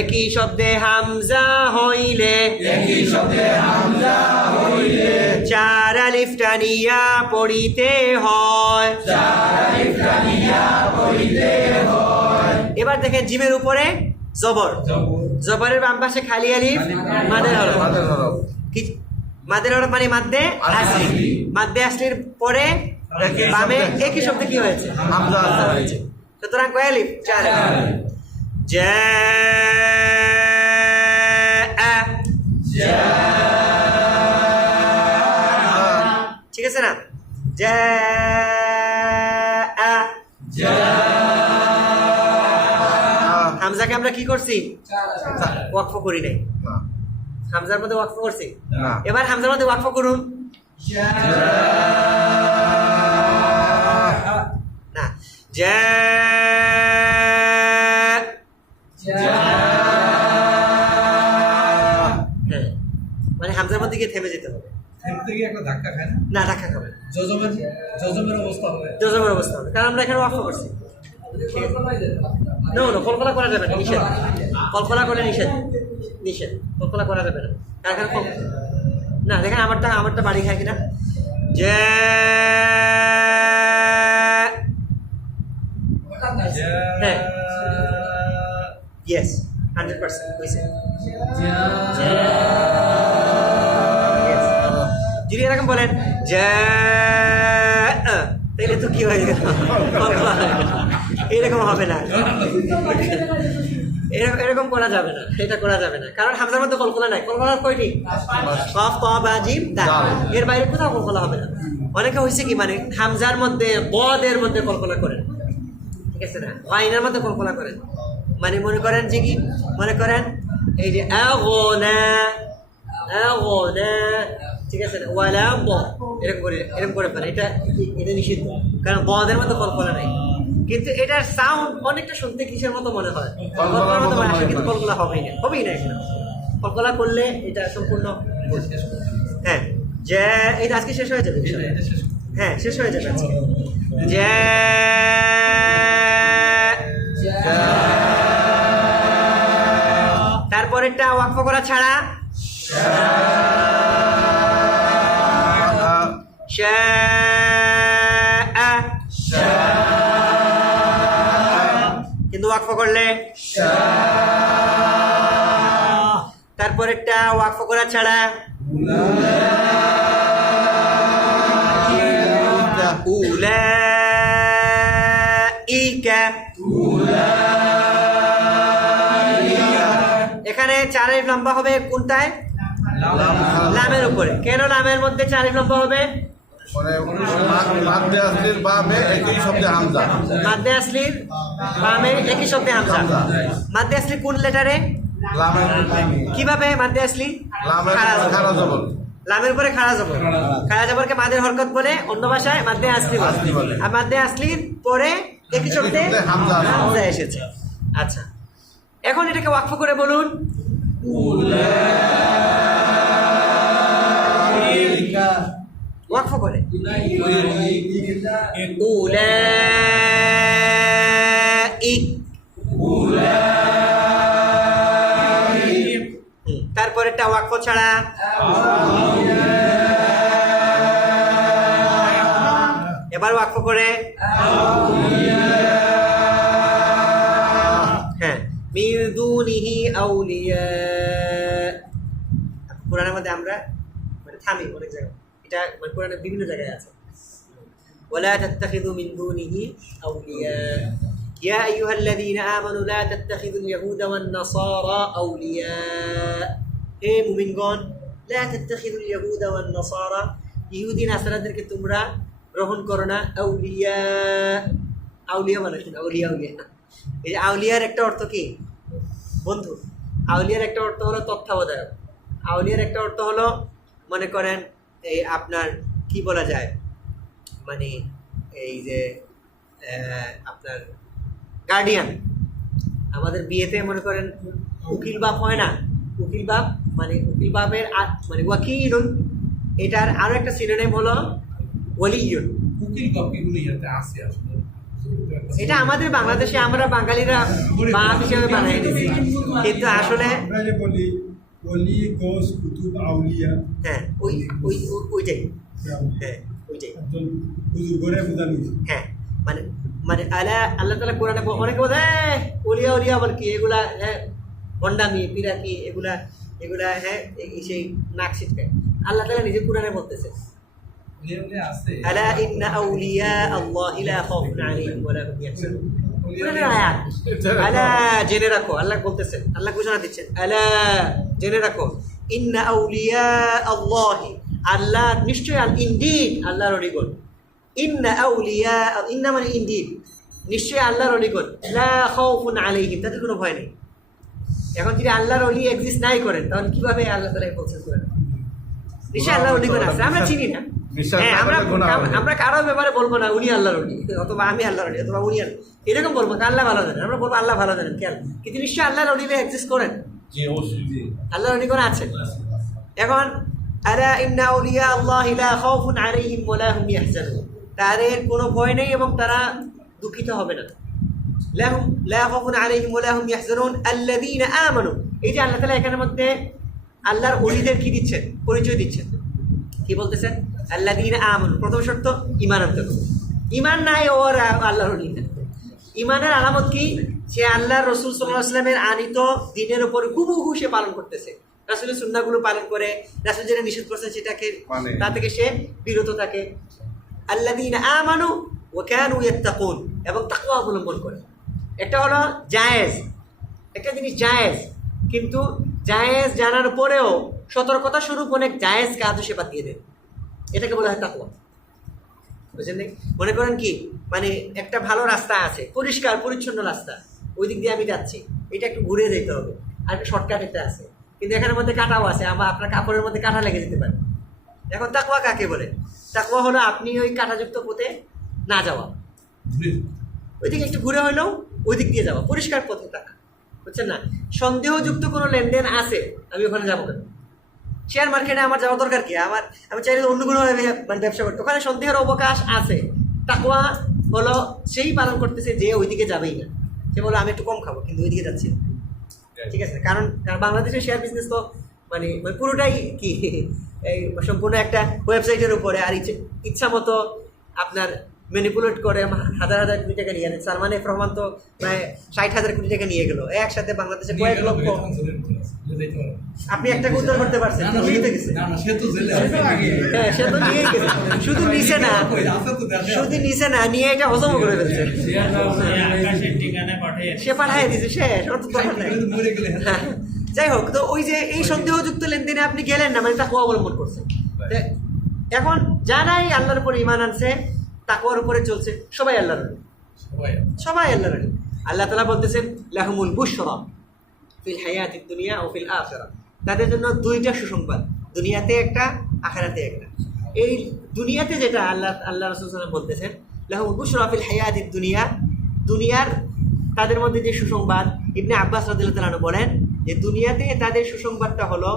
একই শব্দে হামজা হইলে 4 আলিফ টানিয়া পড়িতে হয়। এবার দেখেন জিমের উপরে জবর, জবরের বাম পাশে খালি আলিফ, মাদের হরফ। মাদের হরফ মানে মাদ্দে আসলি। মাদ্দে আসলির পরে বামে একই শব্দে কি হয়েছে? হামজা হয়েছে। সুতরাং কয় আলিফ? 4 আলিফ। ঠিক আছে না? হামজাকে আমরা কি করছি? ওয়াকফ করি নাই। হামজার মধ্যে ওয়াকফ করছি। এবার হামজার মধ্যে ওয়াকফ করুন। না, মানে হামজার মধ্যে গিয়ে থেমে যেতে হবে। থেমতে গিয়ে একটা ধাক্কা খায় না? না, ধাক্কা খাবে। জজমের অবস্থা হবে। জজমের অবস্থা হবে, কারণ আমরা এখানে ওয়াকফ করছি। না, কলকলা করা যাবে না, নিষেধ। কলকলা করে নিষেধ, নিষেধ। কলকলা করা যাবে না। না, দেখেন আমারটা বাড়ি খায় কিনা। হ্যাঁ, ইয়েস, 100% হয়েছে। যদি এরকম বলেন তাহলে তো কি হয়ে গেল, এরকম হবে না। এরকম করা যাবে না, এটা করা যাবে না, কারণ হামজার মধ্যে কলকলা নাই। কলকলা কয়টি? কফ, ত, বা, জিম, দাল। এর বাইরে কোথাও কলকলা হবে না। অনেকে হয়েছে কি, মানে হামজার মধ্যে বদের মধ্যে কলকলা করেন, ঠিক আছে না? আইনের মধ্যে কলকলা করেন, মানে মনে করেন যে কি, মনে করেন এই যে ঠিক আছে না, ওয়ালা ব, এরকম করে ফেলে। এটা নিষিদ্ধ, কারণ বদের মধ্যে কলকলা নাই। কিন্তু এটার সাউন্ড অনেকটা শুনতে কিসের মতো মনে হয়, কলকলার মতো মনে হয়, কিন্তু কলকলা হবেই না এখানে। কলকলা করলে এটা সম্পূর্ণ, হ্যাঁ, যে এটা আজকে শেষ হয়ে যাবে। হ্যাঁ, শেষ হয়ে যাবে আজকে। তারপরেরটা ওয়াকফ করা ছাড়া কিন্তু ওয়াকফ করলে। তারপরেরটা ওয়াকফ করা ছাড়া উলাইকা, এখানে 4 আলিফ লম্বা হবে কোনটায়? লামের উপরে। কেন লামের মধ্যে 4 আলিফ লম্বা হবে? মানে মাদ্দে আসলির বামে একই শব্দে হামজা। মাদ্দে আসলির বামে একই শব্দে হামজা। মাদ্দে আসলি কোন লেটারে? লামের কিভাবে মাদ্দে আসলি? লামের খারা জবর। লামের উপরে খাড়া জবর। খাড়া জবরকে মাদের হরকত বলে, অন্য ভাষায় মাদ্দে আসলি বলে। আর মাদ্দে আসলির পরে একই শব্দে হামজা এসেছে। আচ্ছা, এখন এটাকে ওয়াকফ করে বলুন। ওয়াকফ করে তারপরেরটা ওয়াকফ ছাড়া। এবার ওয়াকফ করে হ্যাঁ, মিন দুনিহি আউলিয়া। কোরআনের মধ্যে আমরা মানে থামি অনেক জায়গায়, এটা মানে কোরআনের বিভিন্ন জায়গায় আছে। ওয়ালা তাত্তাখিযু মিন দুনিহি আউলিয়া ইয়া আইয়ুহাল্লাযীনা আমানু লা তাত্তাখিযুল ইয়াহুদা ওয়ান নাসারা আউলিয়া। হে মুমিনগণ, লা তাত্তাখিযুল ইয়াহুদা ওয়ান নাসারা, ইহুদি নাসারাদেরকে তোমরা গ্রহণ করো না। আউলিয়া, আউলিয়া মানে কি? আউলিয়া আউলিয়া, এই যে আউলিয়ার একটা অর্থ কি বন্ধু? আউলিয়ার একটা অর্থ হলো তত্ত্বাবধায়ক। আউলিয়ার একটা অর্থ হলো মনে করেন এই আপনার কি বলা যায়, মানে এই যে আপনার গার্ডিয়ান। আমাদের বিয়েতে মনে করেন উকিল বাপ হয় না? উকিল বাপ মানে উকিল বাপের মানে ওয়াকিলুন, এটার আরো একটা সিনোনিম হলো ওয়ালিয়ুন। উকিল বাপগুলো ইয়াতে আছে আসলে। এটা আমাদের বাংলাদেশে আমরা বাঙালিরা বাপ হিসেবে বানাই দিয়েছি, কিন্তু আসলে আমরা যে বলি ওলি গোস কুতুব আউলিয়া, হ্যাঁ ওইটাই, হ্যাঁ ওইটাই, একজন বুজুর্গরে বোঝানো হয়েছে। হ্যাঁ মানে মানে আল্লাহ তাআলা কোরআনে অনেকে বলে ওলিয়া ওলিয়া বল কি এগুলা, হ্যাঁ ভণ্ডামি পিরাকি এগুলা এগুলা, হ্যাঁ সেই নাক ছিটকায়। আল্লাহ তাআলা নিজে কোরআনে বলতেছে আলা ইন্না আউলিয়া আল্লাহি লা খাউফুন আলাইহিম ওয়া লা হুম ইয়াহজানুন। কোরআনের আয়াত। আলা জেনে রাখো, আল্লাহ বলতেছেন, আল্লাহ ঘোষণা দিচ্ছেন, আলা জেনে রাখো, ইন্না আউলিয়া আল্লাহি, আল্লাহ নিশ্চয়, ইনডিড আল্লাহর অলিগণ। ইন্না আউলিয়া, ইন্না মানে ইনডিড, নিশ্চয় আল্লাহর অলিগণ, লা খাউফুন আলাইহিম, তাদের কোনো ভয় নেই। এখন যদি আল্লাহর অলি এক্সিস্ট নাই করেন, তাহলে কিভাবে আল্লাহ তাআলা বলছেন কোরআনে নিশ্চয় আল্লাহর অলিগণ আছে? আমরা চিনি না। হ্যাঁ, আমরা কারো ব্যাপারে বলবো না উনি আল্লাহর অলি, অথবা আমি আল্লাহর অলি, অথবা উনি এরকম বলবো আল্লাহ ভালো জানেন। আমরা বলবো আল্লাহ ভালো জানেন কেন, কিন্তু নিশ্চয়ই আল্লাহর অলিরা এক্সিস্ট করেন, আল্লাহর অলি করে আছেন। এখন আলা ইন্না আউলিয়া আল্লাহি লা খাউফুন আলাইহিম ওয়া লা হুম ইয়াহজানুন, তাদের কোনো ভয় নেই এবং তারা দুঃখিত হবে না। লাহুম লা খাউফুন আলাইহিম ওয়া লা হুম ইয়াহজানুন আল্লাযীনা আমানু। এই যে আল্লাহ তাআলা এখানের মধ্যে আল্লাহর ওলিদের কি দিচ্ছেন, পরিচয় দিচ্ছেন, কি বলতেছেন? আল্লাযীনা আমানু, প্রথম শর্ত ঈমান আনতে হবে। ঈমান নাই ওর আল্লাহর ওলি না। ঈমানের আলামত কি? সে আল্লাহর রাসূল সাল্লাল্লাহু আলাইহি ওয়াসাল্লামের আনিত দ্বীনের উপর হুবহু সে পালন করতেছে, রাসূলের সুন্নাহগুলো পালন করে, রাসূল যেটা নিষেধ করেছেন সেটাকে তা থেকে সে বিরত থাকে। আল্লাযীনা আমানু ওয়া কানু ইয়াত্তাকুন, এবং তাকওয়া অবলম্বন করে। একটা হলো জায়েজ, একটা জিনিস জায়েজ, কিন্তু জায়েজ জানার পরেও সতর্কতা স্বরূপ অনেক জায়েজ কাজও সে বাদ দিয়ে দেয়, এটাকে বলা হয় তাকওয়া। বুঝলেন? মনে করেন কি, মানে একটা ভালো রাস্তা আছে, পরিষ্কার পরিচ্ছন্ন রাস্তা, ওই দিক দিয়ে আমি যাচ্ছি, এটা একটু ঘুরে যেতে হবে, আর একটা শর্টকাট একটা আছে, কিন্তু এখানের মধ্যে কাঁটাও আছে, আবার আপনার কাপড়ের মধ্যে কাঁটা লেগে যেতে পারে। এখন তাকওয়া কাকে বলে? তাকওয়া হলো আপনি ওই কাঁটাযুক্ত পথে না যাওয়া, ওই দিকে একটু ঘুরে হইলেও ওই দিক দিয়ে যাওয়া, পরিষ্কার পথে থাকা, বুঝছেন না? সন্দেহযুক্ত কোনো লেনদেন আছে, আমি ওখানে যাবো কেন? শেয়ার মার্কেটে আমার যাওয়ার দরকার কি? আমি চাইলে অন্য কোনো মানে ব্যবসা করতে, ওখানে সন্দেহের অবকাশ আছে। তাকওয়া হলো সেই পালন করতেছে যে ওইদিকে যাবেই না, সে বলো আমি একটু কম খাবো কিন্তু ওইদিকে যাচ্ছি না, ঠিক আছে? কারণ বাংলাদেশের শেয়ার বিজনেস তো মানে পুরোটাই কি এই সম্পূর্ণ একটা ওয়েবসাইটের উপরে, আর ইচ্ছা মতো আপনার ম্যানিপুলেট করে হাজার হাজার কোটি টাকা নিয়ে আনে। সালমান এফ রহমান তো প্রায় 60,000 কোটি টাকা নিয়ে গেল একসাথে বাংলাদেশে কয়েক লক্ষ। আপনি একটা উদ্ধার করতে পারছেন? সে তো জেলে হ্যাঁ, সে তো নিয়ে গেছে, শুধু নিচে না, শুধু নিচে না নিয়ে এটা হজম করে ফেলছে। সে পাঠাই দিয়েছে, শেষ, ওর তো দরকার নাই। মরে গেলে হ্যাঁ, যাই হোক, তো ওই যে এই সন্দেহযুক্ত লেনদেনে আপনি গেলেন না, মানে তাকওয়া অবলম্বন করছেন। তো এখন যারাই আল্লাহর উপর ঈমান আনছে, তাকওয়ার উপরে চলছে, সবাই আল্লাহর ওলি, সবাই আল্লাহর ওলি। আল্লাহ তাআলা বলতেছেন লাহুমুল বুশরা ফিল হায়াতিদ দুনিয়া ও ফিল আখিরাহ, তাদের জন্য দুইটা সুসংবাদ, দুনিয়াতে একটা, আখিরাতে একটা। এই দুনিয়াতে যেটা আল্লাহ রাসূল সাল্লাল্লাহু আলাইহি ওয়াসাল্লাম বলতেছেন লাহুমুল বুশরা ফিল হায়াতিদ দুনিয়া, দুনিয়ার তাদের মধ্যে যে সুসংবাদ, ইবনে আব্বাস রাদিয়াল্লাহু তাআলা বলেন যে দুনিয়াতে তাদের সুসংবাদটা হলো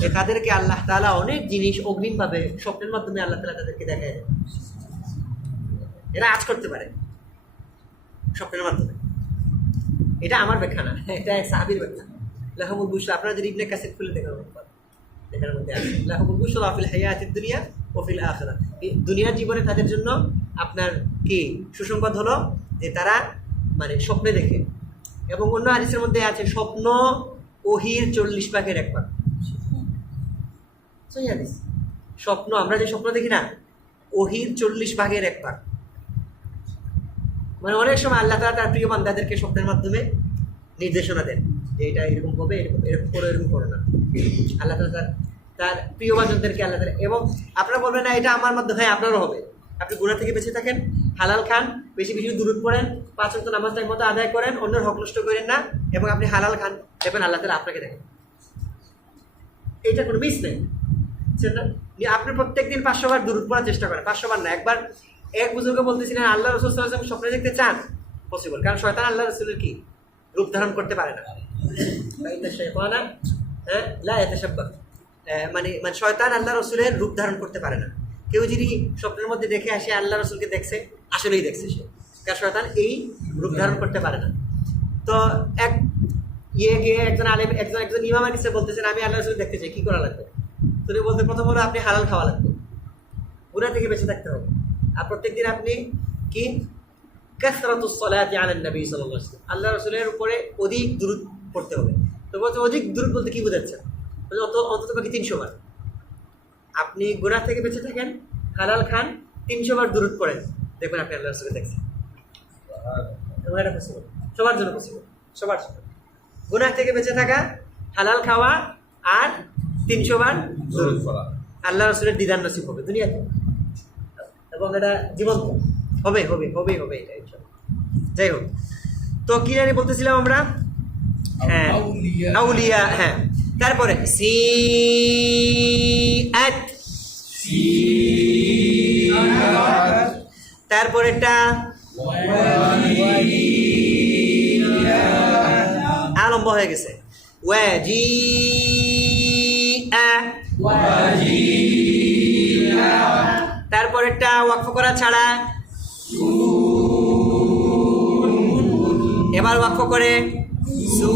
যে তাদেরকে আল্লাহ তাআলা অনেক জিনিস অগ্রিমভাবে স্বপ্নের মাধ্যমে আল্লাহ তাআলা তাদেরকে দেখায় দেন। এরা আজ করতে পারে স্বপ্নের মাধ্যমে। এটা আমার ব্যাখ্যা না, এটা এক সাহাবীর ব্যাখ্যা। লাহুমুল বুশরা, আপনারা যদি ইবনে কাসির খুলে দেখার মধ্যে আছে লাহুমুল বুশরা ফিল হায়াতিদ দুনিয়া ও ফিল আখিরাহ। দুনিয়ার জীবনে তাদের জন্য আপনার কি সুসংবাদ হলো যে তারা মানে স্বপ্নে দেখে, এবং অন্য হাদিসের মধ্যে আছে স্বপ্ন ওহির 40 ভাগের 1 ভাগ। সহি হাদিস, স্বপ্ন আমরা যে স্বপ্ন দেখি না, ওহির 40 ভাগের 1 ভাগ। মানে অনেক সময় আল্লাহ তাআলা তার প্রিয় বান্দাদেরকে স্বপ্নের মাধ্যমে নির্দেশনা দেন যে এটা এরকম হবে, এরকম এরকম করো, এরকম করো না। আল্লাহ তাআলা তার প্রিয় বান্দাদেরকে আল্লাহ তাআলা, এবং আপনারা বলবেন না এটা আমার মাধ্যমে, হ্যাঁ আপনারও হবে। আপনি গুনাহ থেকে বেঁচে থাকেন, হালাল খান, বেশি বেশি দুরূদ পড়েন, 5 ওয়াক্ত নামাজ টাইম মতো আদায় করেন, অন্যের হক নষ্ট করেন না, এবং আপনি হালাল খান, দেখবেন আল্লাহ তাআলা আপনাকে দেখেন। এটা কোনো মিস নেই। সেটা আপনি প্রত্যেকদিন 500 বার দুরূদ পড়ার চেষ্টা করেন, 500 বার না, একবার। এক বুজুর্গ বলতেছিলেন আল্লাহ রাসূল সাল্লাল্লাহু আলাইহি ওয়াসাল্লাম স্বপ্নে দেখতে চান, পসিবল, কারণ শয়তান আল্লাহ রাসূলের কি রূপ ধারণ করতে পারে না। মানে শয়তান আল্লাহ রাসূলের রূপ ধারণ করতে পারে না। কেউ যদি স্বপ্নের মধ্যে দেখে আসে আল্লাহ রাসূলকে দেখছে, আসলেই দেখছে সে, কারণ শয়তান এই রূপ ধারণ করতে পারে না। তো এক গিয়ে একজন আলেম, একজন ইমামের কাছে বলতেছেন আমি আল্লাহ রাসূল দেখতে চাই, কি করা লাগবে? তিনি বলতে, প্রথম হলো আপনি হালাল খাওয়া লাগবে, গুনাহ থেকে বেঁচে থাকতে হবে, আর প্রত্যেকদিন আপনি কি কাসরাতুস সালাতি আলান নবী সাল্লাল্লাহু আলাইহি ওয়াসাল্লাম, আল্লাহ রাসূলের উপরে অধিক দুরূদ পড়তে হবে। তো বলতে অধিক দুরূদ বলতে কি বোঝাচ্ছেন? অন্তত বাকি 300 বার। আপনি গুনাহ থেকে বেঁচে থাকেন, হালাল খান, 300 বার দুরূদ পড়েন, দেখবেন আপনি আল্লাহ রাসূলকে দেখছেন। এবং এটা পসিবল, সবার জন্য পসিবল, সবার জন্য। গুনাহ থেকে বেঁচে থাকা, হালাল খাওয়া, আর 300 বার দুরূদ পড়া, আল্লাহ রাসূলের দিদার নসিব হবে দুনিয়াতে, এবং এটা জীবন্ত হবে হবে হবে হবে এটা ইনশাআল্লাহ। যাই হোক, তো কি জানি বলতেছিলাম আমরা? হ্যাঁ, আউলিয়া। হ্যাঁ, তারপরে সিআত, তারপরেটা লম্বা হয়ে গেছে, ওয়াজিআ, তারপরেরটা ওয়াকফ করা ছাড়া, এবার ওয়াকফ করে সু,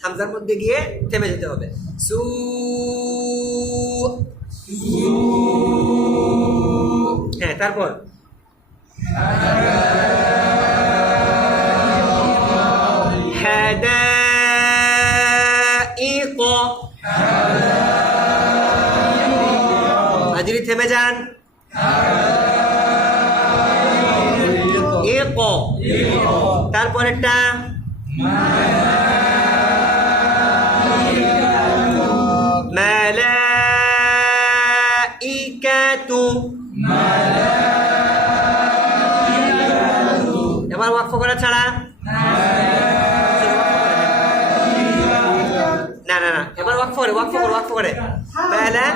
হামজার মধ্যে গিয়ে থেমে যেতে হবে, সু। হ্যাঁ, তারপর হাদাইক, যদি থেমে যান, তারপরেরটা মালাইকাতু, এবার ওয়াকফ করা ছাড়া, না না না, এবার ওয়াকফ করে, ওয়াকফ করে, ওয়াকফ করে, মালা,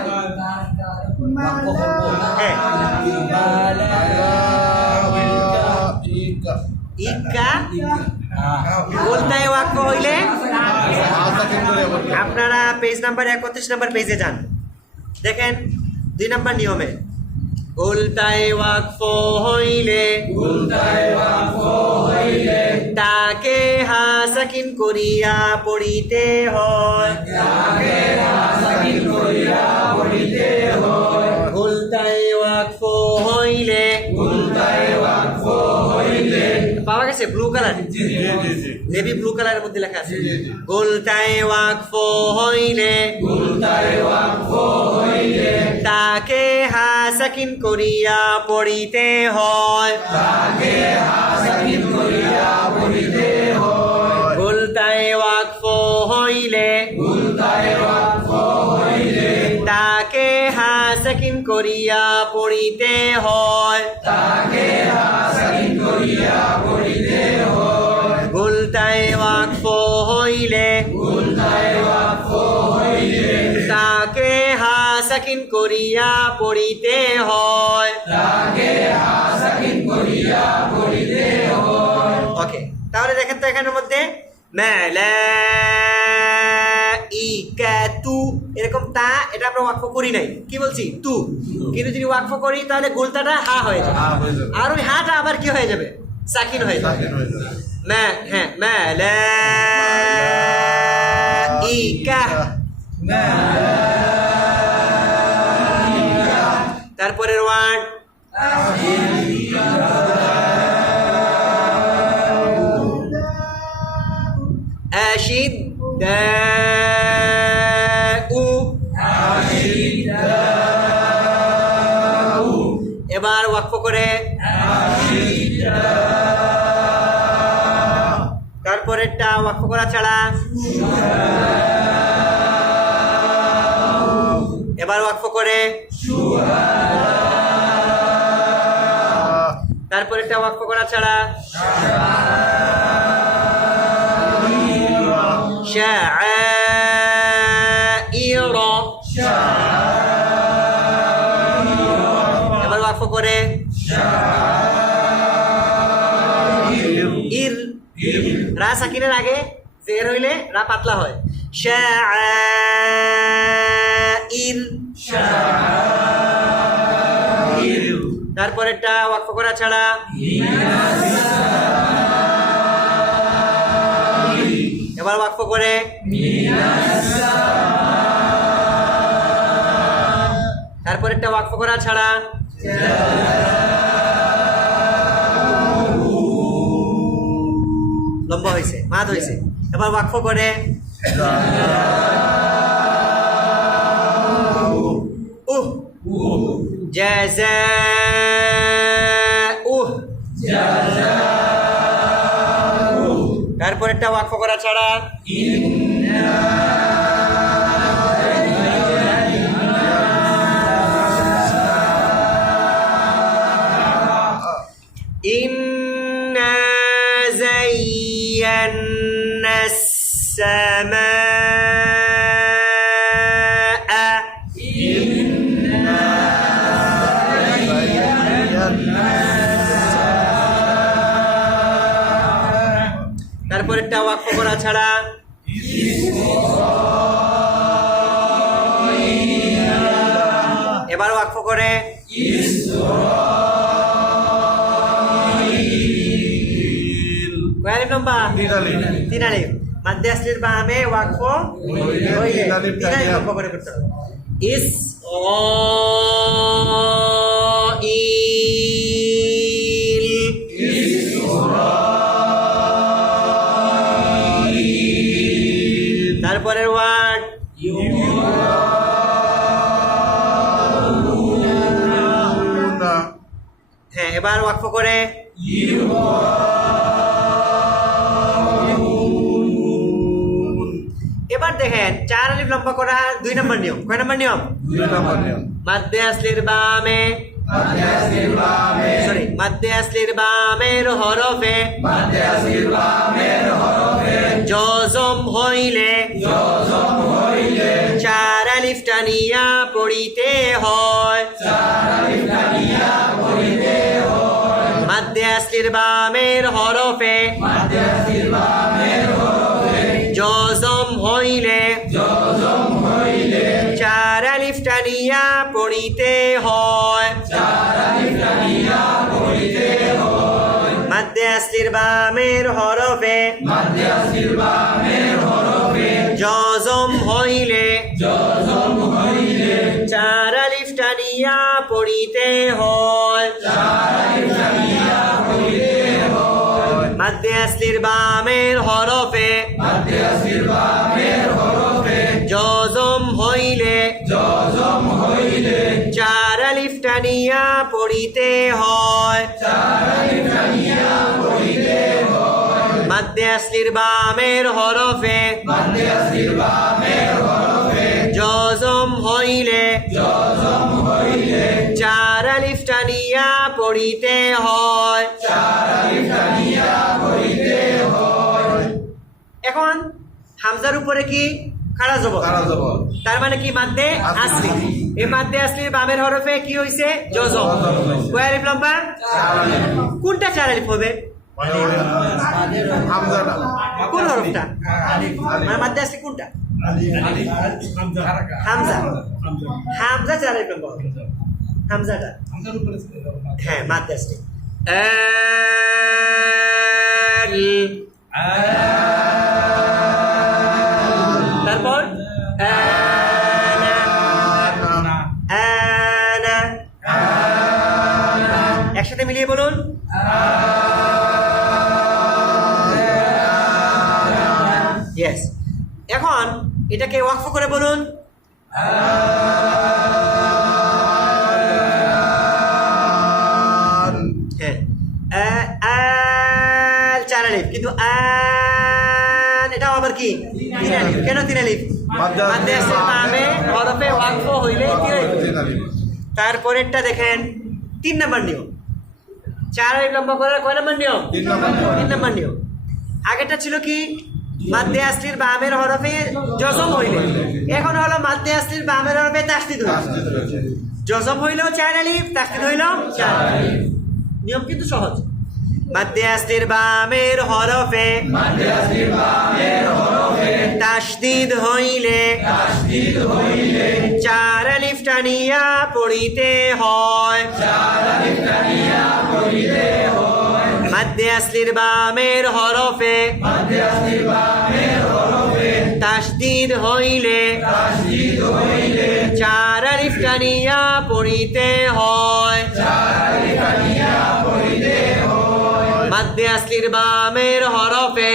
হ্যাঁ, ইকা বলতে ওয়াকফ হইলে আপনারা পেজ নাম্বার 31 নম্বর পেজে যান, দেখেন 2 নম্বর নিয়মে উল্টায় ওয়াকফ হইলে তাকে হাসাকিন করিয়া পড়িতে হয়, গুলতায় ওয়াকফ হইলে পাওয়া গেছে ব্লু কালার নেভি ব্লু কালারের মধ্যে লেখা আছে গুলতায় ওয়াকফ হইলে তাকে হাসাকিন করিয়া পড়িতে হয় গুলতায় ওয়াকফ হইলে তাকে হাসাকিন করিয়া পড়িতে হয় গুলতায় ওয়াকফ হইলে তাকে হাসাকিন করিয়া পড়িতে হয় ওকে তাহলে দেখেন তো এখানের মধ্যে মালাইকাতু এরকম তা এটা আমরা ওয়াকফ করি নাই কি বলছি তু কিন্তু যদি ওয়াকফ করি তাহলে গুলতাটা হা হয়ে যাবে আর ওই হাটা আবার কি হয়ে যাবে সাকিন হয়ে যাবে মালাইকা তারপরের ওয়ার্ড এবার ওয়াকফ করে তারপরেরটা ওয়াকফ করা ছাড়া এবার ওয়াকফ করে তারপরেরটা ওয়াকফ করা ছাড়া শাআইর এবার ওয়াকফ করে ইর রা সাকিনের আগে জের হইলে রা পাতলা হয় শাআইর তারপরেরটা ওয়াকফ করা ছাড়া এবার ওয়াকফ করে তারপরেরটা ওয়াকফ করা ছাড়া লম্বা হয়েছে মাদ হয়েছে এবার ওয়াকফ করে তারপরেরটা ওয়াকফ করা ছাড়া إنا زينا السماء তারপরেরটা ওয়াকফ করা ছাড়া এবার ওয়াকফ করে কয় আলিফ লম্বা তিন আলিফ মাদ্দে আসলির বামে ওয়াকফ হইলে তিন আলিফ লম্বা করে করতে হবে তারপরের ওয়ার্ড হ্যাঁ এবার ওয়াকফ করে এবার দেখেন 4 আলিফ লম্বা করা 2 নম্বর নিয়ম কয় নম্বর নিয়ম 2 নম্বর নিয়ম মাদ্দে আসলির বামে মাদ্দে আসলির বামের হরফে জজম হইলে 4 আলিফ টানিয়া পড়িতে হয় মাদ্দে আসলির বামের হরফে জজম হইলে 4 আলিফ টানিয়া পড়িতে হয় মাদ্দে আসলির বামের হরফে জজম হইলে 4 আলিফ টানিয়া পড়িতে হয়, মাদ্দে আসলির বামের হরফে জজম হইলে চার আলিফ টানিয়া পড়িতে হয়, মাদ্দে আসলির বামের হরফে জজম হইলে চার আলিফ টানিয়া পড়িতে হয়। এখন হামজার উপরে কি খাড়া জবর, তার মানে কি মাদ্দে আসলি। এই মাদ্দে আসলির বামের হরফে কি হইছে জজম, কয় আলিফ লম্বা, কোনটা চার আলিফ হবে, কোন হরফটা, মানে মাদ্দে আসলি কোনটা, হামজা, হামজা চার আলিফ লম্বা হবে, হামজাটা হ্যাঁ মাদ্দে আসলি। তারপর একসাথে মিলিয়ে বলুন, ইয়েস। এখন এটাকে ওয়াকফ করে বলুন, হ্যাঁ চার আলিফ, কিন্তু এটাও আবার কি তিন আলিফ, কেন তিন আলিফ, মাদ্দে আসলির বামে হরফে ওয়াকফ হইলে তিন আলিফ। তারপরেরটা দেখেন 3 নম্বর নিয়ম, চার আলিফ লম্বা করার কয় নম্বর নিয়ম, 3 নম্বর নিয়ম। আগেরটা ছিল কি মাদ্দে আসলির বামের হরফে জজম হইলে, এখন হলো মাদ্দে আসলির বামের হরফে তাসদীদ হইলে, জজম হইলেও চার আলিফ, তাসদীদ হইলেও চার আলিফ। নিয়ম কিন্তু সহজ। মাদ্দে আসলির বামের হরফে তাসদীদ হইলে চার আলিফ টানিয়া পড়িতে হয়, মাদ্দে আসলির বামের হরফে তাসদীদ হইলে চার আলিফ টানিয়া পড়িতে হয়, মাদ্দে আসলির বামের হরফে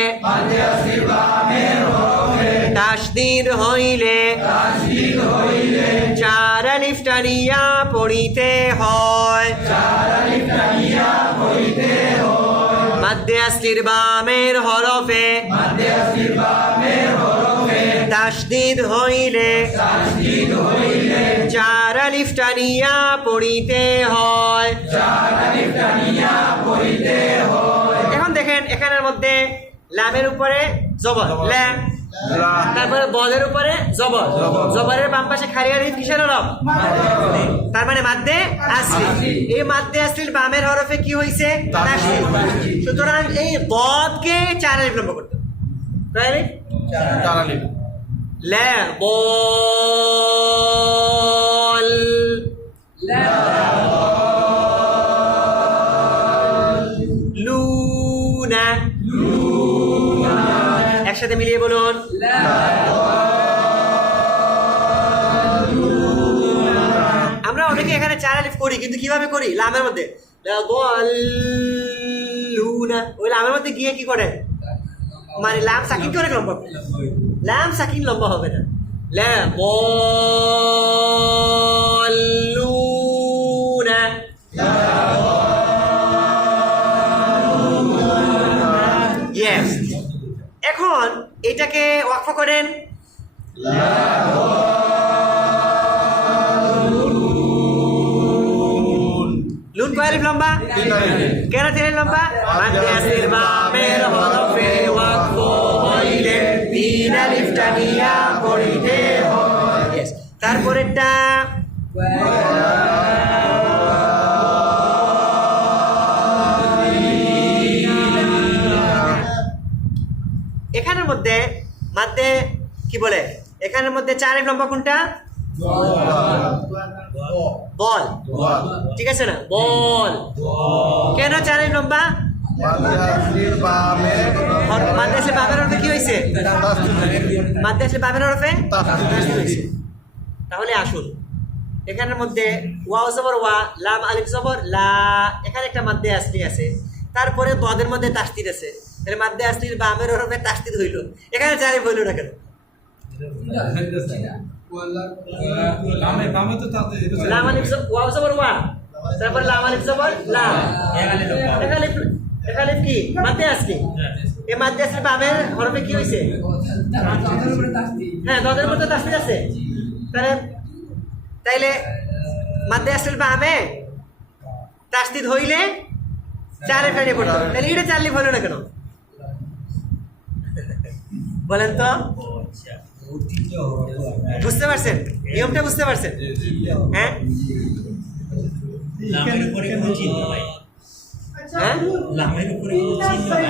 তাসদীদ হইলে চার আলিফ টানিয়া পড়িতে হয়, মাদ্দে আসলির বামের হরফে তাসদীদ হইলে চার আলিফ টানিয়া পড়িতে হয়। এখন দেখেন এখানের মধ্যে লামের উপরে জবর ল্যাম, তারপরে বলের উপরে জবর, জবরের বাম পাশে খালি আলিফ কিসের হরফ, তার মানে মাদ্দে আসলি। এই মাদ্দে আসলির বামের হরফে কি হইছে তাসদীদ, সুতরাং এই বদকে চার আলিফ লম্বা করতে হবে, কয় আলিফ, চার আলিফ। লা বল লুনা, একসাথে মিলিয়ে বলুন, আমরা অনেকে এখানে চার আলিফ করি, কিন্তু কিভাবে করি, লামের মধ্যে লুনা, ওই লামের মধ্যে গিয়ে কি করে, মানে লাম সাকিন কি অনেক লম্বা, লাম সাকিন লম্বা হবে না, লা বলুনা, ইয়েস। এখন এটাকে ওয়াকফ করেন, লুন কয় আলিফ লম্বা, কেন 3 আলিফ লম্বা, মাদ্দে আসলির বামের হরফে ওয়াকফ হইলে 3 আলিফ টানিয়া পড়িতে হয়, ইয়েস। তারপরেরটা এখানের মধ্যে মাদ্দে কি বলে, এখানের মধ্যে 4 আলিফ লম্বা কোনটা, বল, ঠিক আছে না, বল, কেন 4 আলিফ লম্বা, মাদ্দে আসলির বামের হরফে কি হয়েছে, মাদ্দে আসলির বামের হরফে তাসদীদ হয়েছে। তাহলে আসুন এখানের মধ্যে ওয়াও জবর ওয়া, লাম আলিফ জবর লা, এখানে একটা মাদ্দে আসলি আছে, তারপরে দদের মধ্যে তাসদিদ আছে, তাহলে মাদ্দে আসলির বামের হরফে তাসদিদ হইল, এখানে জারিফ হইল না কেন? বামে তো তাতে লাম আলিফ ওয়াও জবর ওয়া, তারপর লাম আলিফ জবর লা, এখানে কি মাদ্দে আসলি, এই মাদ্দে আসলি বামের হরফে কি হইছে? হ্যাঁ, দদের মধ্যে তাসদিদ আছে, তাইলে মাদ্দে আসলি বামে তাসদিদ হইলে চারে ফেলে পড়তো, তাহলে এটা চারলি হলো না কেন বলেন তো? বুঝতে পারছেন নিয়মটা? বুঝতে পারছেন? হ্যাঁ, লামের উপরে কোনো চিহ্ন নাই। হ্যাঁ, লামের উপরে কোনো চিহ্ন নাই।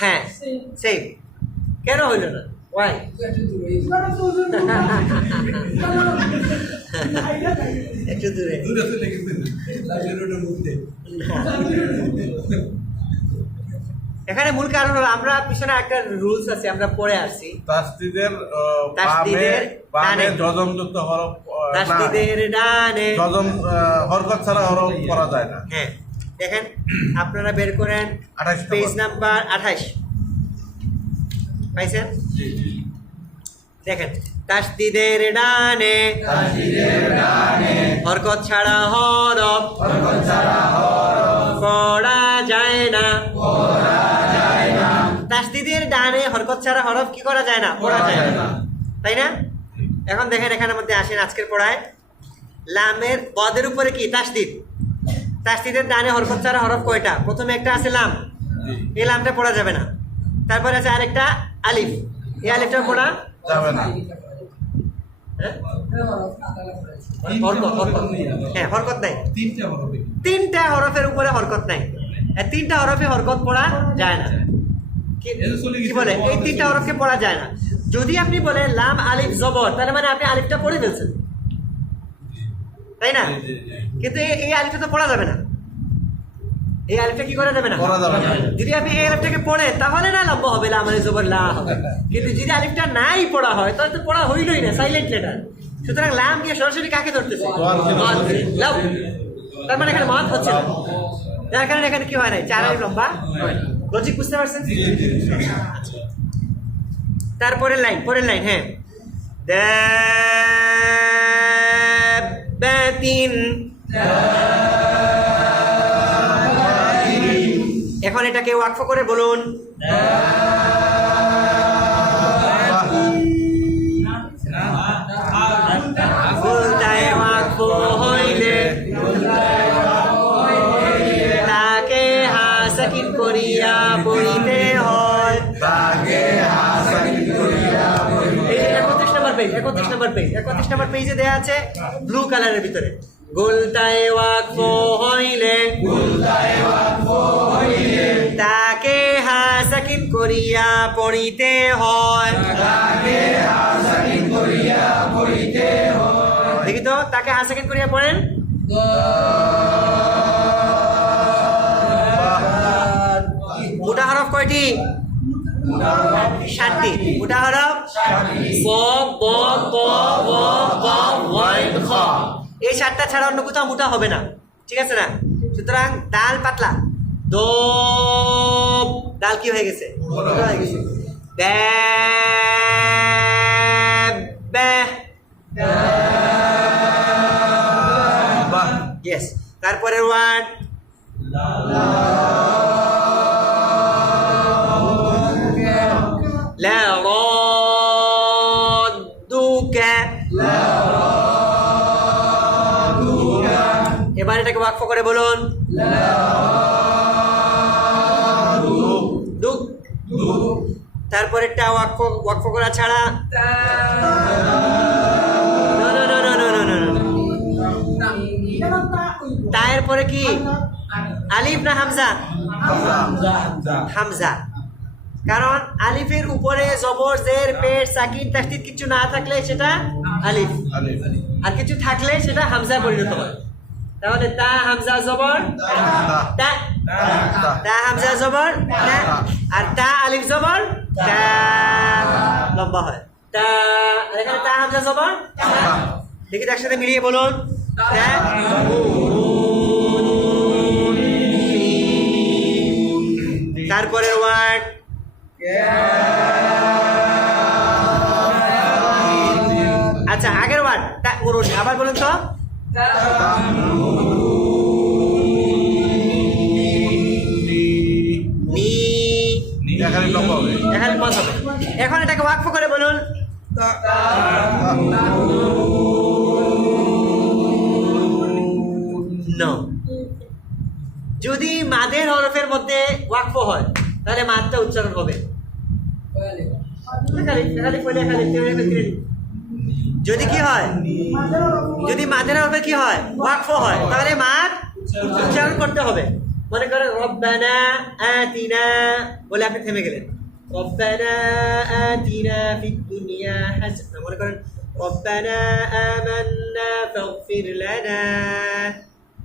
হ্যাঁ, সেই কেন হইল না? ওয়াই? একটু দূরে। দূরে তো লেগেছে এখানে মূল কারণ হলো আমরা পিছনে একটা রুলস আছে, আমরা পড়ে আসছি, তাসদিদের তাসদিদের বামে ডানে। জজমযুক্ত হরফ তাসদিদের ডানে জজম হরকত ছাড়া হরফ করা যায় না। হ্যাঁ, দেখেন আপনারা বের করেন 28 পেজ নাম্বার 28 পাইছেন? দেখেন, তাসদিদের ডানে হরকত ছাড়া হরফ পড়া যায় না। তাসদিদের ডানে হরকত ছাড়া হরফ কি করা যায় না? পড়া যায় না, তাই না? এখন দেখেন এখানের মধ্যে আসেন আজকের পড়ায়, লামের বদের উপরে কি তাসদিদ, তাসদিদের ডানে হরকত ছাড়া হরফ কয়টা? প্রথমে একটা আছে লাম, এই লামটা পড়া যাবে না, তারপরে আছে আরেকটা আলিফ, এই আলিফটা পড়া যাবে না। হ্যাঁ, হ্যাঁ, হরকত নাই, তিনটা হবে তিনটা হরফের উপরে হরকত নাই, এই তিনটা হরফে হরকত পড়া যায় না। কি বলে? এই তিনটা হরফকে পড়া যায় না। যদি আপনি বলেন লাম আলিফ জবর, তাহলে মানে আপনি আলিফটা পড়ে ফেলছেন, তাই না? কিন্তু এই আলিফটা তো পড়া যাবে না, এই আলিফটা কি করা যাবে না? করা যাবে না। যদি আপনি এই আলিফটাকে পড়েন তাহলে না লম্বা হবে, লাম আলিফ জবর লা হবে, কিন্তু যদি আলিফটা নাই পড়া হয় তাহলে তো পড়া হইলই না, সাইলেন্ট লেটার। সুতরাং লাম গিয়ে সরাসরি কাকে ধরতেছে? লাম। তার মানে এখানে মত হচ্ছে না, যার কারণে এখানে কি হয় না, চার আলিফ লম্বা হয় না। লজিক বুঝতে পারছেন? তারপরের লাইন, পরের লাইন, হ্যাঁ, দাব্বাতিন। এখন এটাকে ওয়াকফ করে বলুন। গুলতায় ওয়াকফ হইলে তাকে হাসাকিন করিয়া পড়িতে হয়। এই যে 31 নম্বর পেজে দেয়া আছে ব্লু কালারের ভিতরে, গুলতায় ওয়াকফ হইলে তাকে হাসাকিন করিয়া পড়িতে হয়। দেখি তো, তাকে হাসাকিন করিয়া পড়েন। মোটা হরফ কয়টি? 7টি। মোটা হরফ ব, ব, ব, ব, ব, ওয়াইন, খ। এই 7টা ছাড়া অন্য কোথাও মোটা হবে না, ঠিক আছে না? সুতরাং দাল পাতলা, দো, দাল কি হয়ে গেছে? মোটা হয়ে গেছে। ইয়েস। তারপরের ওয়ার্ড লা রাদ্দুকা। এবার এটাকে ওয়াকফ করে বলুন। দুক। তারপরেরটা ওয়াকফ করা ছাড়া, তায়ের পরে কি আলিফ না হামজা? হামজা। কারণ আলিফের উপরে জবর, জের, পেশ, সাকিন, তাসদীদ কিছু না থাকলে সেটা আলিফ, আর কিছু থাকলে সেটা হামজা পরিণত হয়। তাহলে তা হামজা জবর তা, তা হামজা জবর তা, আর তা আলিফ জবর তা, লম্বা হয় তা। আর এখানে তা হামজা জবর তা। দেখি তার সাথে মিলিয়ে বলুন তা। তারপরের ওয়ার্ড আচ্ছা, আগের ওয়ার্ড তা করুন, আবার বলুন তো। নি, এখানে লম্বা হবে। এখানে পথ হবে। এখন এটাকে ওয়াকফ করে বলুন। নো। যদি মাদের হরফের মধ্যে ওয়াকফ হয় তাহলে মাদটা উচ্চারণ হবে। যদি কি হয়, যদি মাদের হরফে কি হয় ওয়াকফ হয় তাহলে মাদ উচ্চারণ করতে হবে। মনে করেন রব্বানা আতিনা বলে আপনি থেমে গেলেন, রব্বানা আতিনা ফিদ দুনিয়া হাসানা। মনে করেন রব্বানা আমান্না ফাগফির লানা,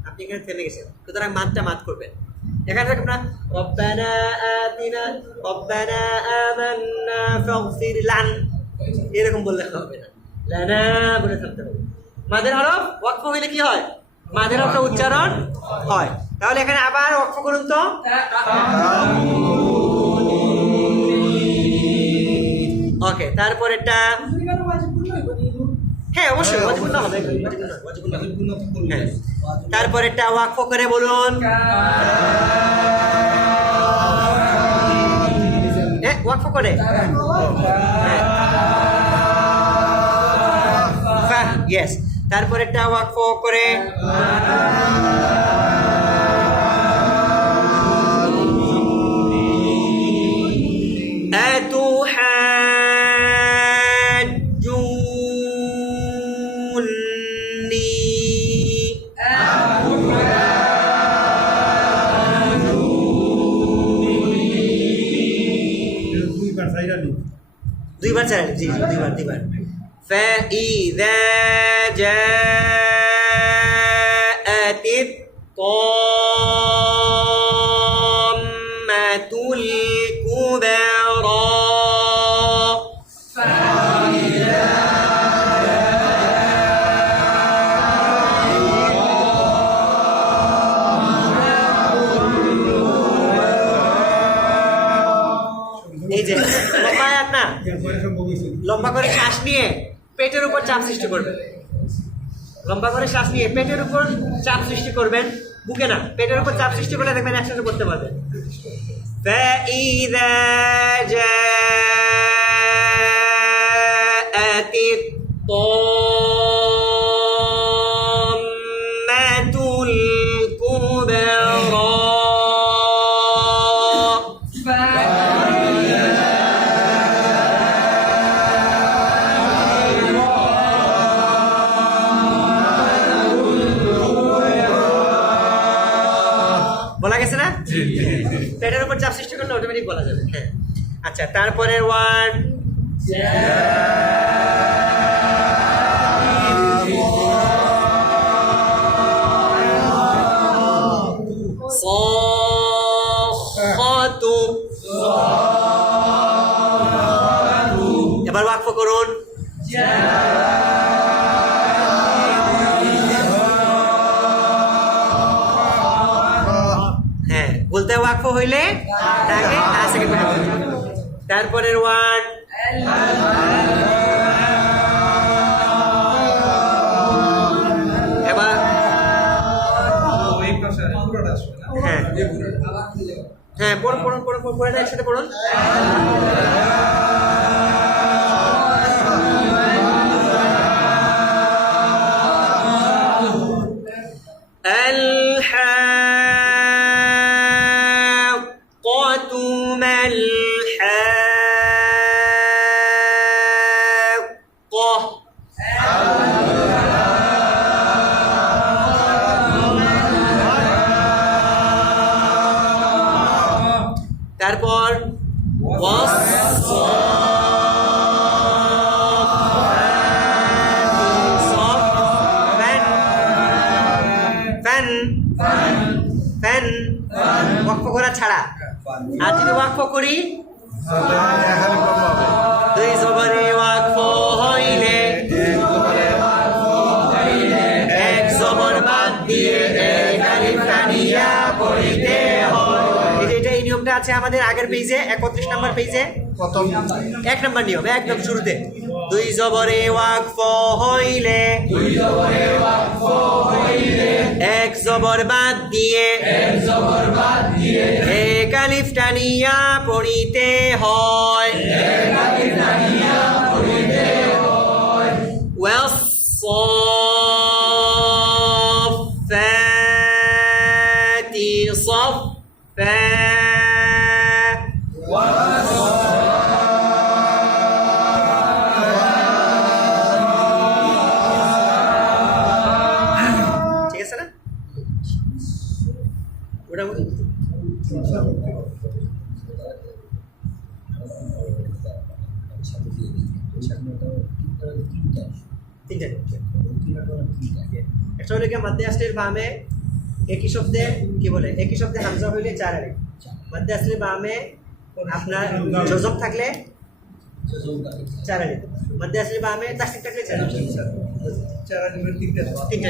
আপনি এখানে থেমে গেছেন, সুতরাং মাদটা মাদ করবেন। এখানে থাকবে না রব্বানা আতিনা রব্বানা আমান্না ফাগফির লান, এরকম বললে হবে না, লানা বলে থাকতে হবে। মাদের হরফ ওয়াকফ হইলে কি হয়, মাদের হরফটা উচ্চারণ হয়। তাহলে এখানে আবার ওয়াকফ করুন তো। ওকে, তারপরেরটা হ্যাঁ অবশ্যই ওয়াজিবুন না হবে, হ্যাঁ। তারপরেরটা ওয়াকফ করে বলুন। হ্যাঁ ওয়াকফ করে, ইয়েস। তারপরেরটা ওয়াকফ করে দুইবার চাই, জি দুইবার। فإذا جاءت الطامة الكبرى এই যে লম্বা আয়াত না, লম্বা করে শ্বাস নিয়ে পেটের উপর চাপ সৃষ্টি করবেন। লম্বা করে শ্বাস নিয়ে পেটের উপর চাপ সৃষ্টি করবেন, বুকে না, পেটের উপর চাপ সৃষ্টি করলে দেখবেন একসাথে করতে পারবেন। فإذا جاءت الطامة الكبرى বলা গেছে না, পেটের উপর চাপ সৃষ্টি করলে অটোমেটিক বলা যাবে। হ্যাঁ আচ্ছা, তারপরের ওয়ার্ড এবার ওয়াকফ করুন। হ্যাঁ বলতে ওয়াকফ হইলে তাকে সেকেন্ড। তারপরের ওয়ার্ড এবার হ্যাঁ হ্যাঁ পড়ুন পড়ুন পড়ুন পড়ে একসাথে পড়ুন। তারপর করা ছাড়া। আর যদি ওয়াকফ করি তাহলে এক আলিফ লম্বা হবে। দুই জবরে ওয়াকফ হইলে এক জবর বাদ দিয়ে এক আলিফ টানিয়া পড়িতে হয়। এই নিয়মটা আছে আমাদের আগের পেজে 31 নম্বর পেজে প্রথম 1 নম্বর নিয়ম একদম শুরুতে দুই জবরে ওয়াকফ হইলে এক জবর বাদ দিয়ে এক আলিফ টানিয়া পড়িতে হয়। والصافات صفا ঠিক আছে না মোটামুটি একটা হলো কি মাদ্দে আসলির বামে একই শব্দে কি বলে একই শব্দে হামজা হইলে 4 আলিফ মাদ্দে আসলির বামে আপনার জজম থাকলে 4 আলিফ মাদ্দে আসলির বামে তাসদীদ থাকলে 4 আলিফ 4 আলিফের 3টা তিনটা